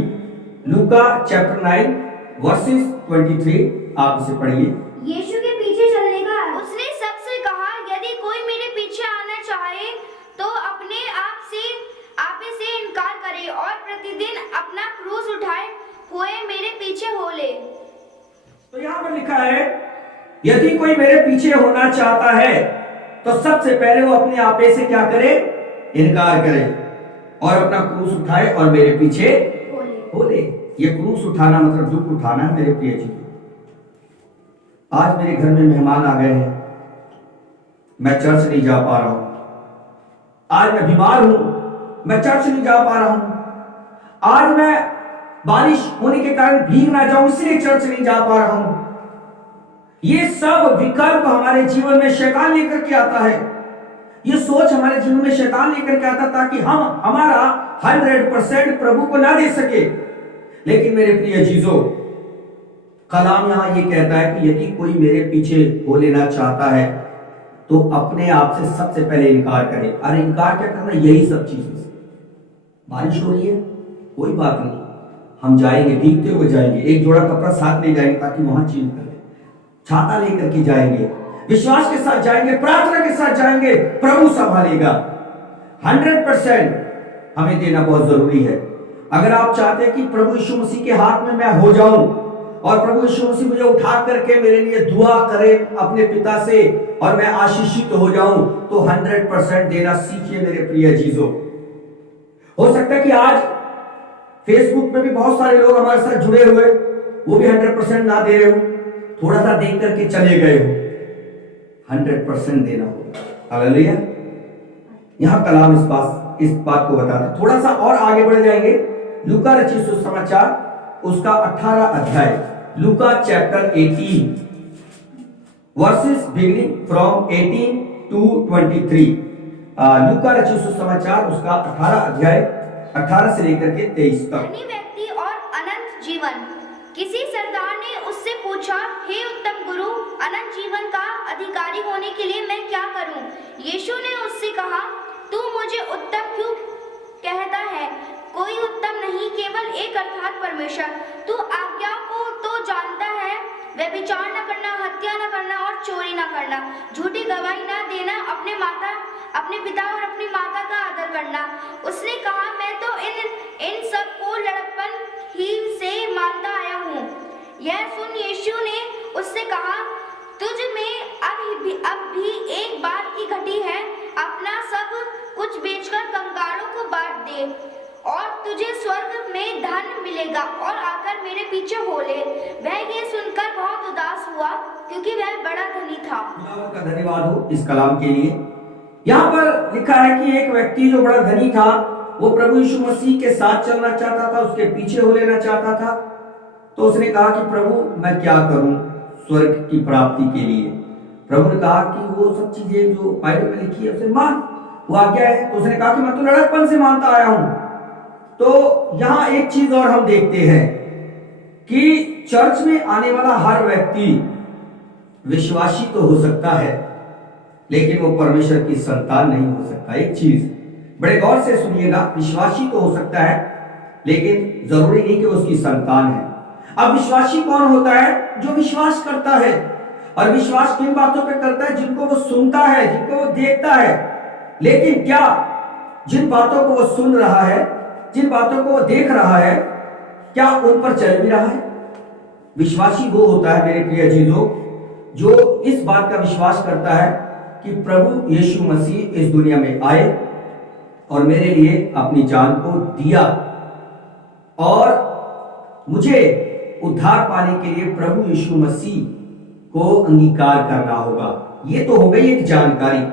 लूका चैप्टर 9 वर्सेस 23, आप इसे पढ़िए। यीशु के पीछे चलने का उसने सबसे कहा, यदि कोई मेरे पीछे आना चाहे तो अपने आप से इनकार करे और प्रतिदिन अपना क्रूस उठाए हुए मेरे पीछे हो ले। तो यहाँ पर लिखा है, यदि कोई मेरे पीछे होना चाहता है तो सबसे पहले वो अपने आपे से क्या करे? इनकार करे और अपना क्रूस उठाए और मेरे पीछे हो ले। ये क्रूस उठाना मतलब दुख उठाना है। मेरे प्रिय जी, आज मेरे घर में मेहमान आ गए हैं, मैं चर्च नहीं जा पा रहा हूं। आज मैं बीमार हूं, मैं चर्च नहीं जा पा रहा हूं। आज मैं बारिश होने के कारण भीग ना जाऊं इसलिए चर्च नहीं जा पा रहा हूं। ये सब विकल्प हमारे जीवन में शैतान लेकर के आता है। ये सोच हमारे जीवन में शैतान लेकर के आता ताकि हम हमारा 100% प्रभु को ना दे सके। लेकिन मेरे प्रिय चीजों, कलाम यहां ये कहता है कि यदि कोई मेरे पीछे हो लेना चाहता है तो अपने आप से सबसे पहले इनकार करे। अरे इनकार क्या करना? यही सब चीजें। बारिश हो रही है, कोई बात नहीं, हम जाएंगे, भीगते हुए जाएंगे, एक जोड़ा कपड़ा साथ ले जाएंगे ताकि वहां चेंज करें, छाता लेकर के जाएंगे, विश्वास के साथ जाएंगे, प्रार्थना के साथ जाएंगे, प्रभु संभालेगा। 100% हमें देना बहुत जरूरी है। अगर आप चाहते हैं कि प्रभु यीशु मसीह के हाथ में मैं हो जाऊं और प्रभु यीशु मसीह मुझे उठा करके मेरे लिए दुआ करे अपने पिता से और मैं आशीषित हो जाऊं, तो 100% देना सीखिए मेरे प्रिय चीजों। हो सकता है कि आज फेसबुक पे भी बहुत सारे लोग हमारे साथ जुड़े हुए, वो भी 100% ना दे रहे हो, थोड़ा सा देख करके चले गए हो। 100% देना होगा। हालेलुया। यहां कलाम इस बात को बताता है। थोड़ा सा और आगे बढ़ जाएंगे, लूका रचित सुसमाचार उसका 18 अध्याय, लूका chapter 18 versus beginning from 18 to 23। लूका रचित सुसमाचार उसका 18 अध्याय 18 से लेकर के 23 तक। धनी व्यक्ति और अनंत जीवन। किसी सरदार ने उससे पूछा, हे उत्तम गुरु, अनंत जीवन का अधिकारी होने के लिए मैं क्या करूं? यीशु ने उससे कहा, तू मुझे उत्तम क्यों कहता है? कोई उत्तम नहीं, केवल एक अर्थात परमेश्वर। तू आज्ञाओं को तो जानता है, व्यभिचार न करना, हत्या न करना और चोरी न करना, झूठी गवाही न देना, अपने पिता और अपनी माता का आदर करना। उसने कहा, मैं तो इन सब अब भी एक बात की घटी है, अपना सब कुछ बेचकर कंगालों को बांट दे और तुझे स्वर्ग में धन मिलेगा और आकर मेरे पीछे हो ले। वह ये सुनकर बहुत उदास हुआ क्योंकि वह बड़ा धनी था। खुदावंद का धन्यवाद हो इस कलाम के लिए। यहाँ पर लिखा है कि एक व्यक्ति जो बड़ा धनी था, वो प्रभु यीशु मसीह के साथ चलना चाहता था, उसके पीछे हो लेना चाहता था। तो उसने कहा कि प्रभु मैं क्या करूं स्वर्ग की प्राप्ति के लिए। प्रभु ने कहा कि वो सब चीजें जो बाइबल में लिखी है उसे मान, वो आज्ञा है। तो उसने कहा कि मैं तो लड़कपन से मानता आया हूं। तो यहाँ एक चीज और हम देखते हैं कि चर्च में आने वाला हर व्यक्ति विश्वासी तो हो सकता है, लेकिन वो परमेश्वर की संतान नहीं हो सकता। एक चीज बड़े गौर से सुनिएगा, विश्वासी तो हो सकता है, लेकिन जरूरी नहीं कि वो उसकी संतान है। अब विश्वासी कौन होता है? जो विश्वास करता है। और विश्वास किन बातों पे करता है? जिनको वो सुनता है, जिनको वो देखता है। लेकिन क्या जिन बातों को वो सुन रहा है, जिन बातों को वो देख रहा है, क्या उन पर चल भी रहा है? विश्वासी वो होता है मेरे प्रिय अजीजों, जो इस बात का विश्वास करता है कि प्रभु यीशु मसीह इस दुनिया में आए और मेरे लिए अपनी जान को दिया और मुझे उद्धार पाने के लिए प्रभु यीशु मसीह को अंगीकार करना होगा। ये तो हो गई एक जानकारी,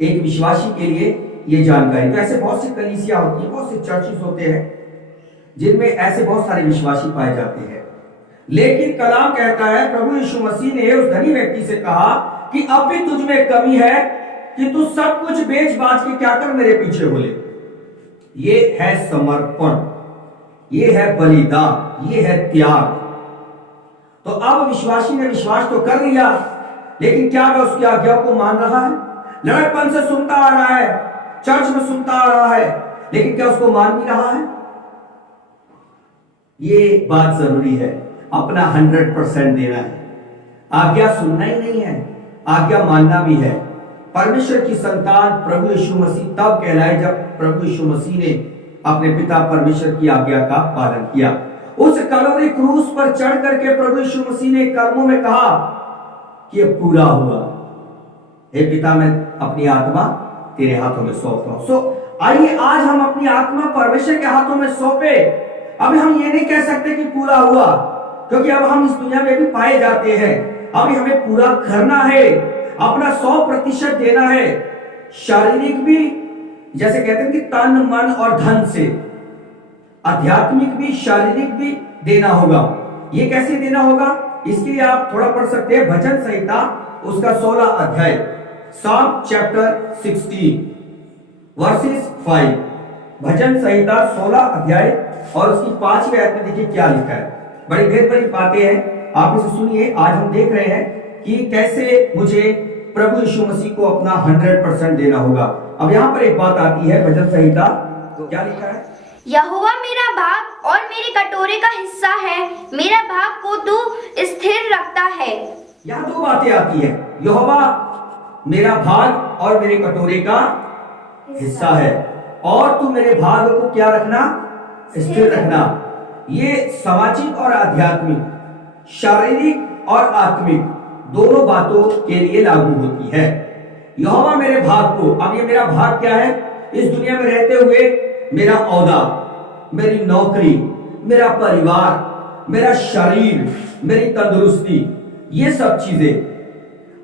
एक विश्वासी के लिए ये जानकारी। तो ऐसे बहुत सी कलीसिया होती है, बहुत से चर्चेस होते हैं जिनमें ऐसे बहुत सारे विश्वासी पाए जाते हैं। लेकिन कलाम कहता है, प्रभु यीशु मसीह ने उस धनी व्यक्ति से कहा कि अब भी तुझ में कमी है कि तू सब कुछ बेच बाच के क्या कर मेरे पीछे हो ले। ये है समर्पण, ये है बलिदान, ये है त्याग। तो अब विश्वासी ने विश्वास तो कर लिया, लेकिन क्या वह उसकी आज्ञा को मान रहा है? लड़कपन से सुनता आ रहा है, चर्च में सुनता आ रहा है, लेकिन क्या उसको मान भी रहा है? ये बात जरूरी है, अपना 100% देना है। आज्ञा सुनना ही नहीं है, आज्ञा मानना भी है। परमेश्वर की संतान प्रभु यीशु मसीह तब कहलाए जब प्रभु यीशु मसीह ने अपने पिता परमेश्वर की आज्ञा का पालन किया। उस कलोरी क्रूस पर चढ़ करके प्रभु यीशु मसीह ने कर्मों में कहा कि ये पूरा हुआ। हे पिता, मैं अपनी आत्मा तेरे हाथों में सौंपता हूं। सो आइए आज हम अपनी आत्मा परमेश्वर के हाथों में सौंपे। अभी हम ये नहीं कह सकते कि पूरा हुआ, क्योंकि अब हम इस दुनिया में भी पाए जाते हैं। अभी हमें पूरा करना है, अपना 100% देना है। शारीरिक भी, जैसे कहते हैं कि तन मन और धन से, आध्यात्मिक भी शारीरिक भी देना होगा। ये कैसे देना होगा? इसके लिए आप थोड़ा पढ़ सकते हैं भजन संहिता उसका 16 अध्याय, Psalm चैप्टर 16 वर्सेस 5। भजन संहिता 16 अध्याय और उसकी 5वें आयत में देखिए क्या लिखा है। बड़ी भेद भरी बातें हैं, आप इसे सुनिए। आज हम देख रहे हैं कि कैसे मुझे प्रभु यीशु मसीह को अपना 100% देना होगा। अब यहाँ पर एक बात आती है, भजन संहिता तो क्या लिखा है? यहोवा मेरा भाग और मेरे कटोरे का हिस्सा है, मेरा भाग को तू स्थिर रखता है। यहाँ दो बातें आती है, यहोवा मेरा भाग और मेरे कटोरे का हिस्सा है, और तू मेरे भाग को क्या रखना? स्थिर रखना। ये सामाजिक और आध्यात्मिक, शारीरिक और आत्मिक दोनों बातों के लिए लागू होती है। यहोवा मेरे भाग को, अब ये मेरा भाग क्या है? इस दुनिया में रहते हुए मेरा औहदा, मेरी नौकरी, मेरा परिवार, मेरा शरीर, मेरी तंदुरुस्ती, ये सब चीजें।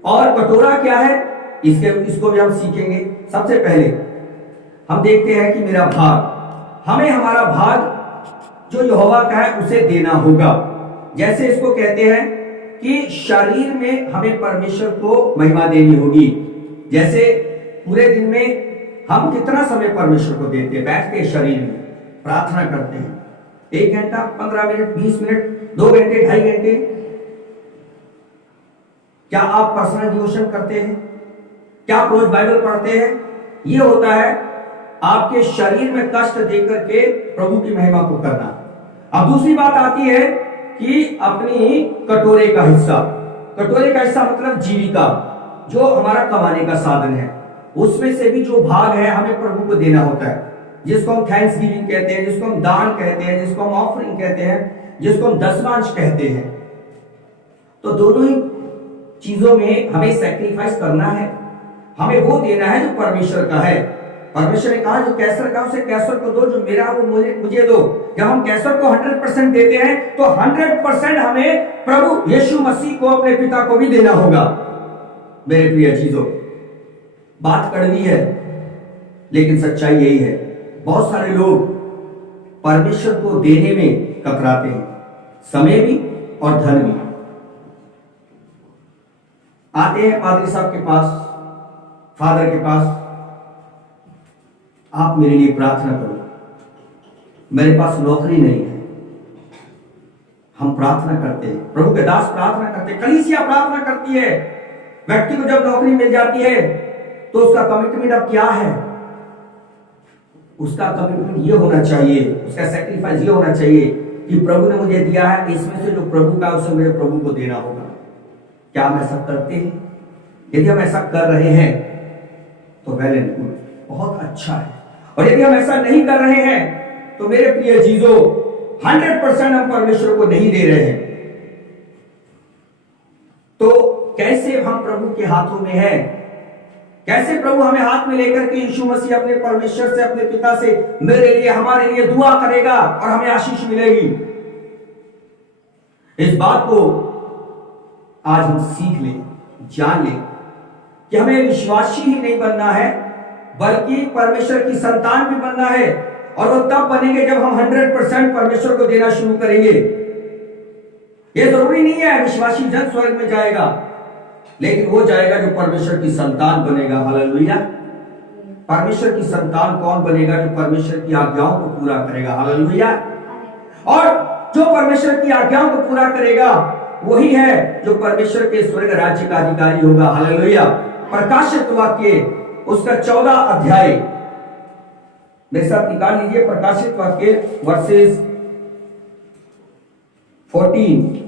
और कटोरा क्या है? इसको भी हम सीखेंगे। सबसे पहले हम देखते हैं कि मेरा भाग, हमें हमारा भाग जो यहोवा का है उसे देना होगा। जैसे इसको कहते हैं कि शरीर में हमें परमेश्वर को महिमा देनी होगी। जैसे पूरे दिन में हम कितना समय परमेश्वर को देते हैं? बैठते हैं शरीर में, प्रार्थना करते हैं 1 घंटा, 15 मिनट, 20 मिनट, 2 घंटे, 2.5 घंटे। क्या आप पर्सनल डिवोशन करते हैं? क्या आप रोज बाइबल पढ़ते हैं? यह होता है आपके शरीर में कष्ट देकर के प्रभु की महिमा को करना। अब दूसरी बात आती है कि अपनी कटोरे का हिस्सा। कटोरे का हिस्सा मतलब जीविका, जो हमारा कमाने का साधन है, उसमें से भी जो भाग है हमें प्रभु को देना होता है, जिसको हम थैंक्स गिविंग कहते हैं, जिसको हम दान कहते हैं, जिसको हम ऑफरिंग कहते हैं, जिसको हम दशमांश कहते हैं। तो दोनों ही चीजों में हमें सैक्रिफाइस करना है, हमें वो देना है जो परमेश्वर का है। परमेश्वर ने कहा जो कैसर का उसे कैसर को दो, जो मेरा वो मुझे दो। जब हम कैसर को 100% देते हैं तो 100% हमें प्रभु यीशु मसीह को, अपने पिता को भी देना होगा। मेरे प्रिय चीजों, बात कड़वी है लेकिन सच्चाई यही है। बहुत सारे लोग परमेश्वर को देने में कतराते हैं, समय भी और धन भी। आते हैं पादरी साहब के पास, फादर के पास, आप मेरे लिए प्रार्थना करो, मेरे पास नौकरी नहीं है। हम प्रार्थना करते हैं, प्रभु के दास प्रार्थना करते हैं, कलीसिया प्रार्थना करती है। व्यक्ति को जब नौकरी मिल जाती है तो उसका कमिटमेंट अब क्या है? उसका कमिटमेंट ये होना चाहिए, उसका सैक्रिफाइस ये होना चाहिए कि प्रभु ने मुझे दिया है, इसमें से जो प्रभु का उसे मेरे प्रभु को देना होगा। क्या हम ऐसा करते हैं? यदि हम ऐसा कर रहे हैं तो वेल एंड गुड, बहुत अच्छा है। और यदि हम ऐसा नहीं कर रहे हैं तो मेरे प्रिय चीजों, 100% हम परमेश्वर को नहीं दे रहे हैं। तो कैसे हम प्रभु के हाथों में हैं? कैसे प्रभु हमें हाथ में लेकर के यीशु मसीह अपने परमेश्वर से, अपने पिता से मेरे लिए, हमारे लिए दुआ करेगा और हमें आशीष मिलेगी? इस बात को आज हम सीख लें, जान लें कि हमें विश्वासी ही नहीं बनना है बल्कि परमेश्वर की संतान भी बनना है। और वो तब बनेंगे जब हम 100% परमेश्वर को देना शुरू करेंगे। ये जरूरी नहीं है विश्वासी जन स्वर्ग में जाएगा, लेकिन वो जाएगा जो परमेश्वर की संतान बनेगा। हालेलुया। परमेश्वर की संतान कौन बनेगा? जो परमेश्वर की आज्ञाओं को पूरा करेगा। हालेलुया। और जो परमेश्वर की आज्ञाओं को पूरा करेगा वही है जो परमेश्वर के स्वर्ग राज्य का अधिकारी होगा। हालेलुया। प्रकाशित वाक्य उसका 14 अध्याय मेरे साथ निकाल लीजिए। प्रकाशित वाक्य वर्सेस 14,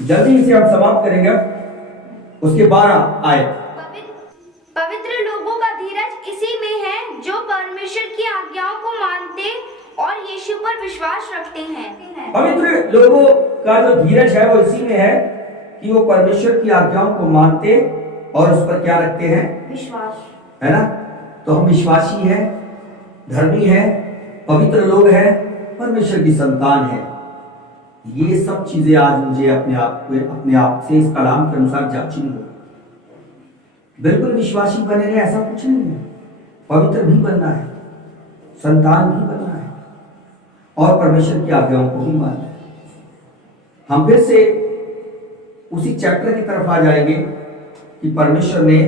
जल्दी इसे हम समाप्त करेंगे। उसके 12 आयत। पवित्र लोगों का धीरज इसी में है जो परमेश्वर की आज्ञाओं को मानते और यीशु पर विश्वास रखते हैं। पवित्र लोगों का जो धीरज है वो इसी में है कि वो परमेश्वर की आज्ञाओं को मानते और उस पर क्या रखते हैं? विश्वास, है ना। तो हम विश्वासी हैं, धर्मी हैं, पवित्र लोग हैं, परमेश्वर की संतान है। ये सब चीजें आज मुझे अपने आप से इस कलाम के अनुसार जांचनी होगी। बिल्कुल विश्वासी बने रहे ऐसा कुछ नहीं है। पवित्र भी बनना है, संतान भी बनना है और परमेश्वर की आज्ञाओं को भी मानना है। हम फिर से उसी चैप्टर की तरफ आ जाएंगे कि परमेश्वर ने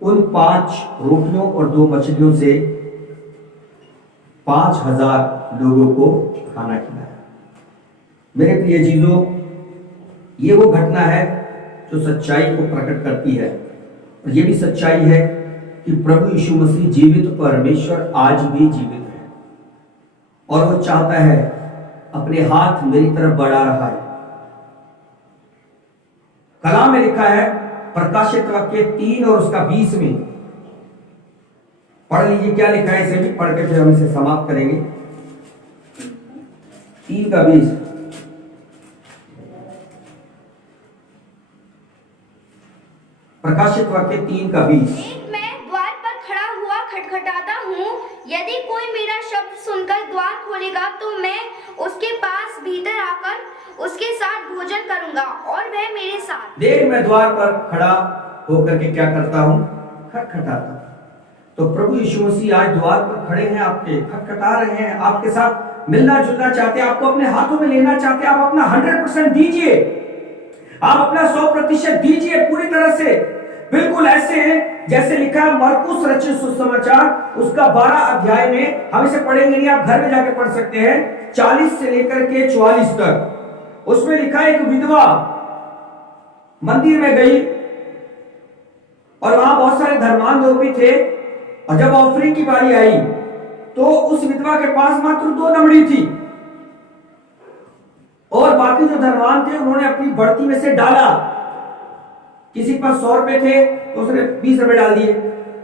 उन 5 रोटियों और 2 मछलियों से 5000 लोगों को खाना खिलाया। मेरे प्रिय चीजों, ये वो घटना है जो सच्चाई को प्रकट करती है। और ये भी सच्चाई है कि प्रभु यीशु मसीह जीवित परमेश्वर आज भी जीवित है और वो चाहता है, अपने हाथ मेरी तरफ बढ़ा रहा है। कलाम में लिखा है प्रकाशित वाक्य 3 और उसका 20 में, पढ़ लीजिए क्या लिखा है। इसे भी पढ़ के फिर हम इसे समाप्त करेंगे। 3 का 20, प्रकाशित वाक्य 3 का 20। मैं द्वार पर खड़ा हुआ खटखटाता हूँ, यदि कोई मेरा शब्द सुनकर द्वार खोलेगा तो मैं उसके पास भीतर आकर उसके साथ भोजन करूंगा और वह मेरे साथ। देख, मैं द्वार पर खड़ा होकर के क्या करता हूँ? खटखटाता। तो प्रभु यीशु मसीह आज द्वार पर खड़े हैं, आपके खटखटा रहे हैं, आपके साथ मिलना जुलना चाहते हैं, आपको अपने हाथों में लेना चाहते हैं। आप अपना 100% दीजिए, आप अपना 100% दीजिए पूरी तरह से। बिल्कुल ऐसे हैं जैसे लिखा है मरकुस रचित सुसमाचार उसका 12 अध्याय में। हम इसे पढ़ेंगे नहीं, आप घर में जाके पढ़ सकते हैं, 40 से लेकर के 44 तक। उसमें लिखा है एक विधवा मंदिर में गई और वहां बहुत सारे धर्मांध लोग भी थे। और जब ऑफरिंग की बारी आई तो उस विधवा के पास मात्र 2 दमड़ी थी और बाकी जो धनवान थे उन्होंने अपनी बढ़ती में से डाला। किसी के पास 100 रुपए थे तो उसने 20 रुपए डाल दिए,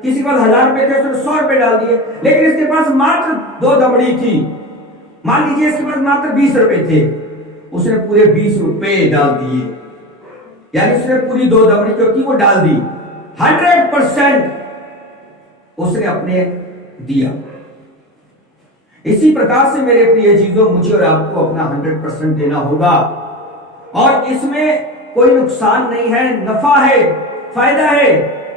किसी के पास 1000 रुपए थे उसने 100 रुपए डाल दिए। लेकिन इसके पास मात्र 2 दमड़ी थी। मान लीजिए इसके पास मात्र 20 रुपए थे उसने पूरे 20 रुपए डाल दिए, यानी उसने पूरी 2 दमड़ी जो थी वो डाल दी। 100% उसने अपने दिया। इसी प्रकार से मेरे प्रिय चीजों, मुझे और आपको अपना 100% देना होगा, और इसमें कोई नुकसान नहीं है, नफा है, फायदा है,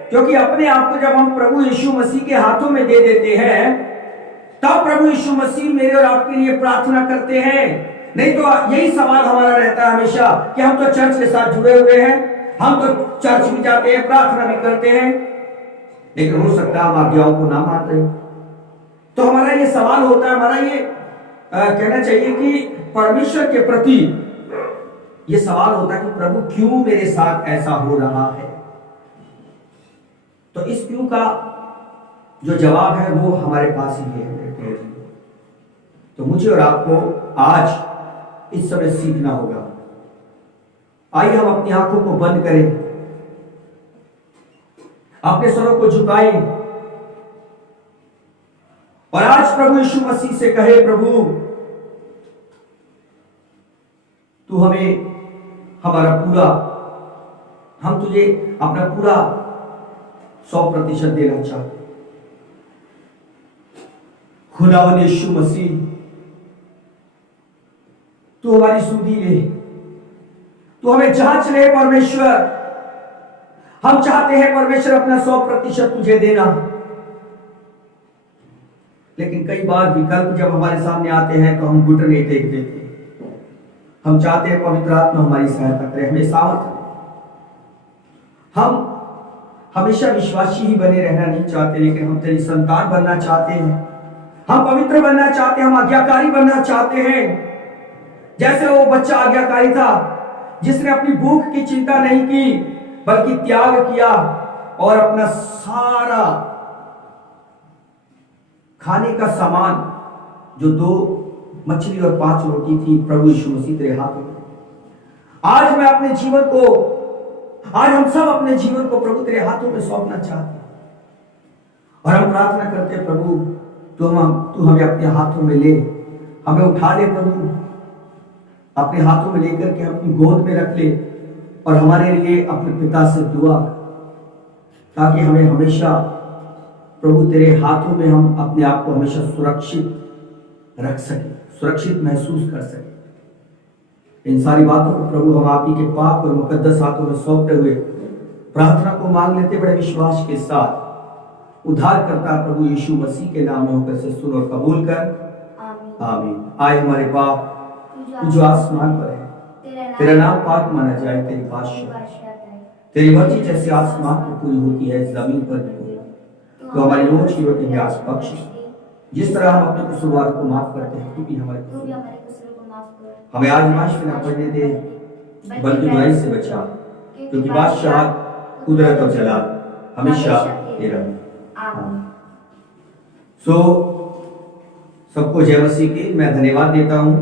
क्योंकि अपने आप को जब हम प्रभु यीशु मसीह के हाथों में दे देते हैं, तब प्रभु यीशु मसीह मेरे और आपके लिए प्रार्थना करते हैं। नहीं तो यही सवाल हमारा रहता है हमेशा कि हम तो चर्च के साथ जुड़े हुए हैं, हम तो चर्च भी जाते हैं, प्रार्थना भी करते हैं, लेकिन हो सकता है हम आज्ञाओं को ना मान रहे। तो हमारा ये सवाल होता है, हमारा ये कहना चाहिए कि परमेश्वर के प्रति ये सवाल होता है कि प्रभु क्यों मेरे साथ ऐसा हो रहा है। तो इस क्यों का जो जवाब है वो हमारे पास ही है। तो मुझे और आपको आज इस समय सीखना होगा। आइए हम अपनी आंखों को बंद करें, अपने स्वरों को झुकाएं और आज प्रभु यीशु मसीह से कहे, प्रभु तू हमें हमारा पूरा, हम तुझे अपना पूरा 100% देना चाहते। खुदावन यीशु मसीह, तू हमारी सुधी ले, तू हमें जांच ले परमेश्वर। हम चाहते हैं परमेश्वर अपना 100% तुझे देना, लेकिन कई बार विकल्प जब हमारे सामने आते हैं तो हम घुटने टेक देते हैं। हम चाहते हैं पवित्र आत्मा हमारी सहायता करे, हमें सामर्थ दे। हम हमेशा विश्वासी ही बने रहना नहीं चाहते, लेकिन हम तेरी संतान बनना चाहते हैं, हम पवित्र बनना चाहते हैं, हम आज्ञाकारी बनना चाहते हैं। जैसे वो बच्चा आज्ञाकारी था जिसने अपनी भूख की चिंता नहीं की, बल्कि त्याग किया और अपना सारा खाने का सामान, जो 2 मछली और 5 रोटी थी, प्रभु यीशु मसीह तेरे हाथों में। आज मैं अपने जीवन को, आज हम सब अपने जीवन को प्रभु तेरे हाथों में सौंपना चाहते हैं, और हम प्रार्थना करते हैं प्रभु तू हमें अपने हाथों में ले, हमें उठा ले प्रभु, अपने हाथों में लेकर के अपनी गोद में रख ले, और हमारे लिए अपने पिता से दुआ, ताकि हमें हमेशा प्रभु तेरे हाथों में हम अपने आप को हमेशा सुरक्षित रख सके, सुरक्षित महसूस कर सके। इन सारी बातों को प्रभु हम आप ही के पाक और मुकद्दस हाथों में सौंपते हुए प्रार्थना को मांग लेते बड़े विश्वास के साथ। उद्धार करता प्रभु यीशु मसीह के नाम में होकर से सुन और कबूल कर, आमीन। आए हमारे बाप तू जो आसमान पर है, तेरा नाम पाक माना जाए, तेरी बादशाह, तेरी मर्जी जैसे आसमान पर पूरी होती है जमीन पर भी। तो हमारी रोज की रोटी आज बख्श, जिस तरह हम अपने कसूरवार को माफ करते हैं, तू भी हमारे हमें आजमाइश में न पड़ने दे, बल्कि बुराई से बचा, क्योंकि बादशाह, कुदरत और जलाल हमेशा तेरा है। सबको जय मसीह की मैं धन्यवाद देता हूँ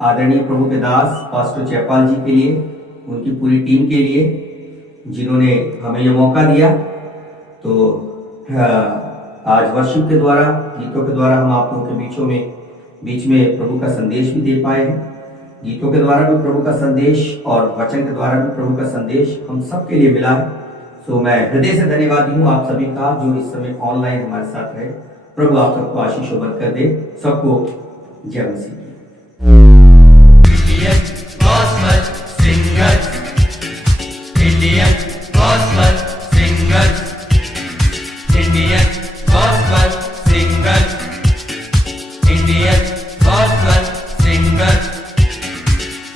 आदरणीय प्रभु के दास पास्टर जयपाल जी के लिए, उनकी पूरी टीम के लिए, जिन्होंने हमें ये मौका दिया। तो आज वर्शिप के द्वारा, गीतों के द्वारा हम आप लोगों के बीच में प्रभु का संदेश भी दे पाए हैं। गीतों के द्वारा भी प्रभु का संदेश और वचन के द्वारा भी प्रभु का संदेश हम सबके लिए मिला है। सो मैं हृदय से धन्यवादी हूँ आप सभी का जो इस समय ऑनलाइन हमारे साथ है। प्रभु आप सबको आशीष और बरकत दे। सबको जय मसीह।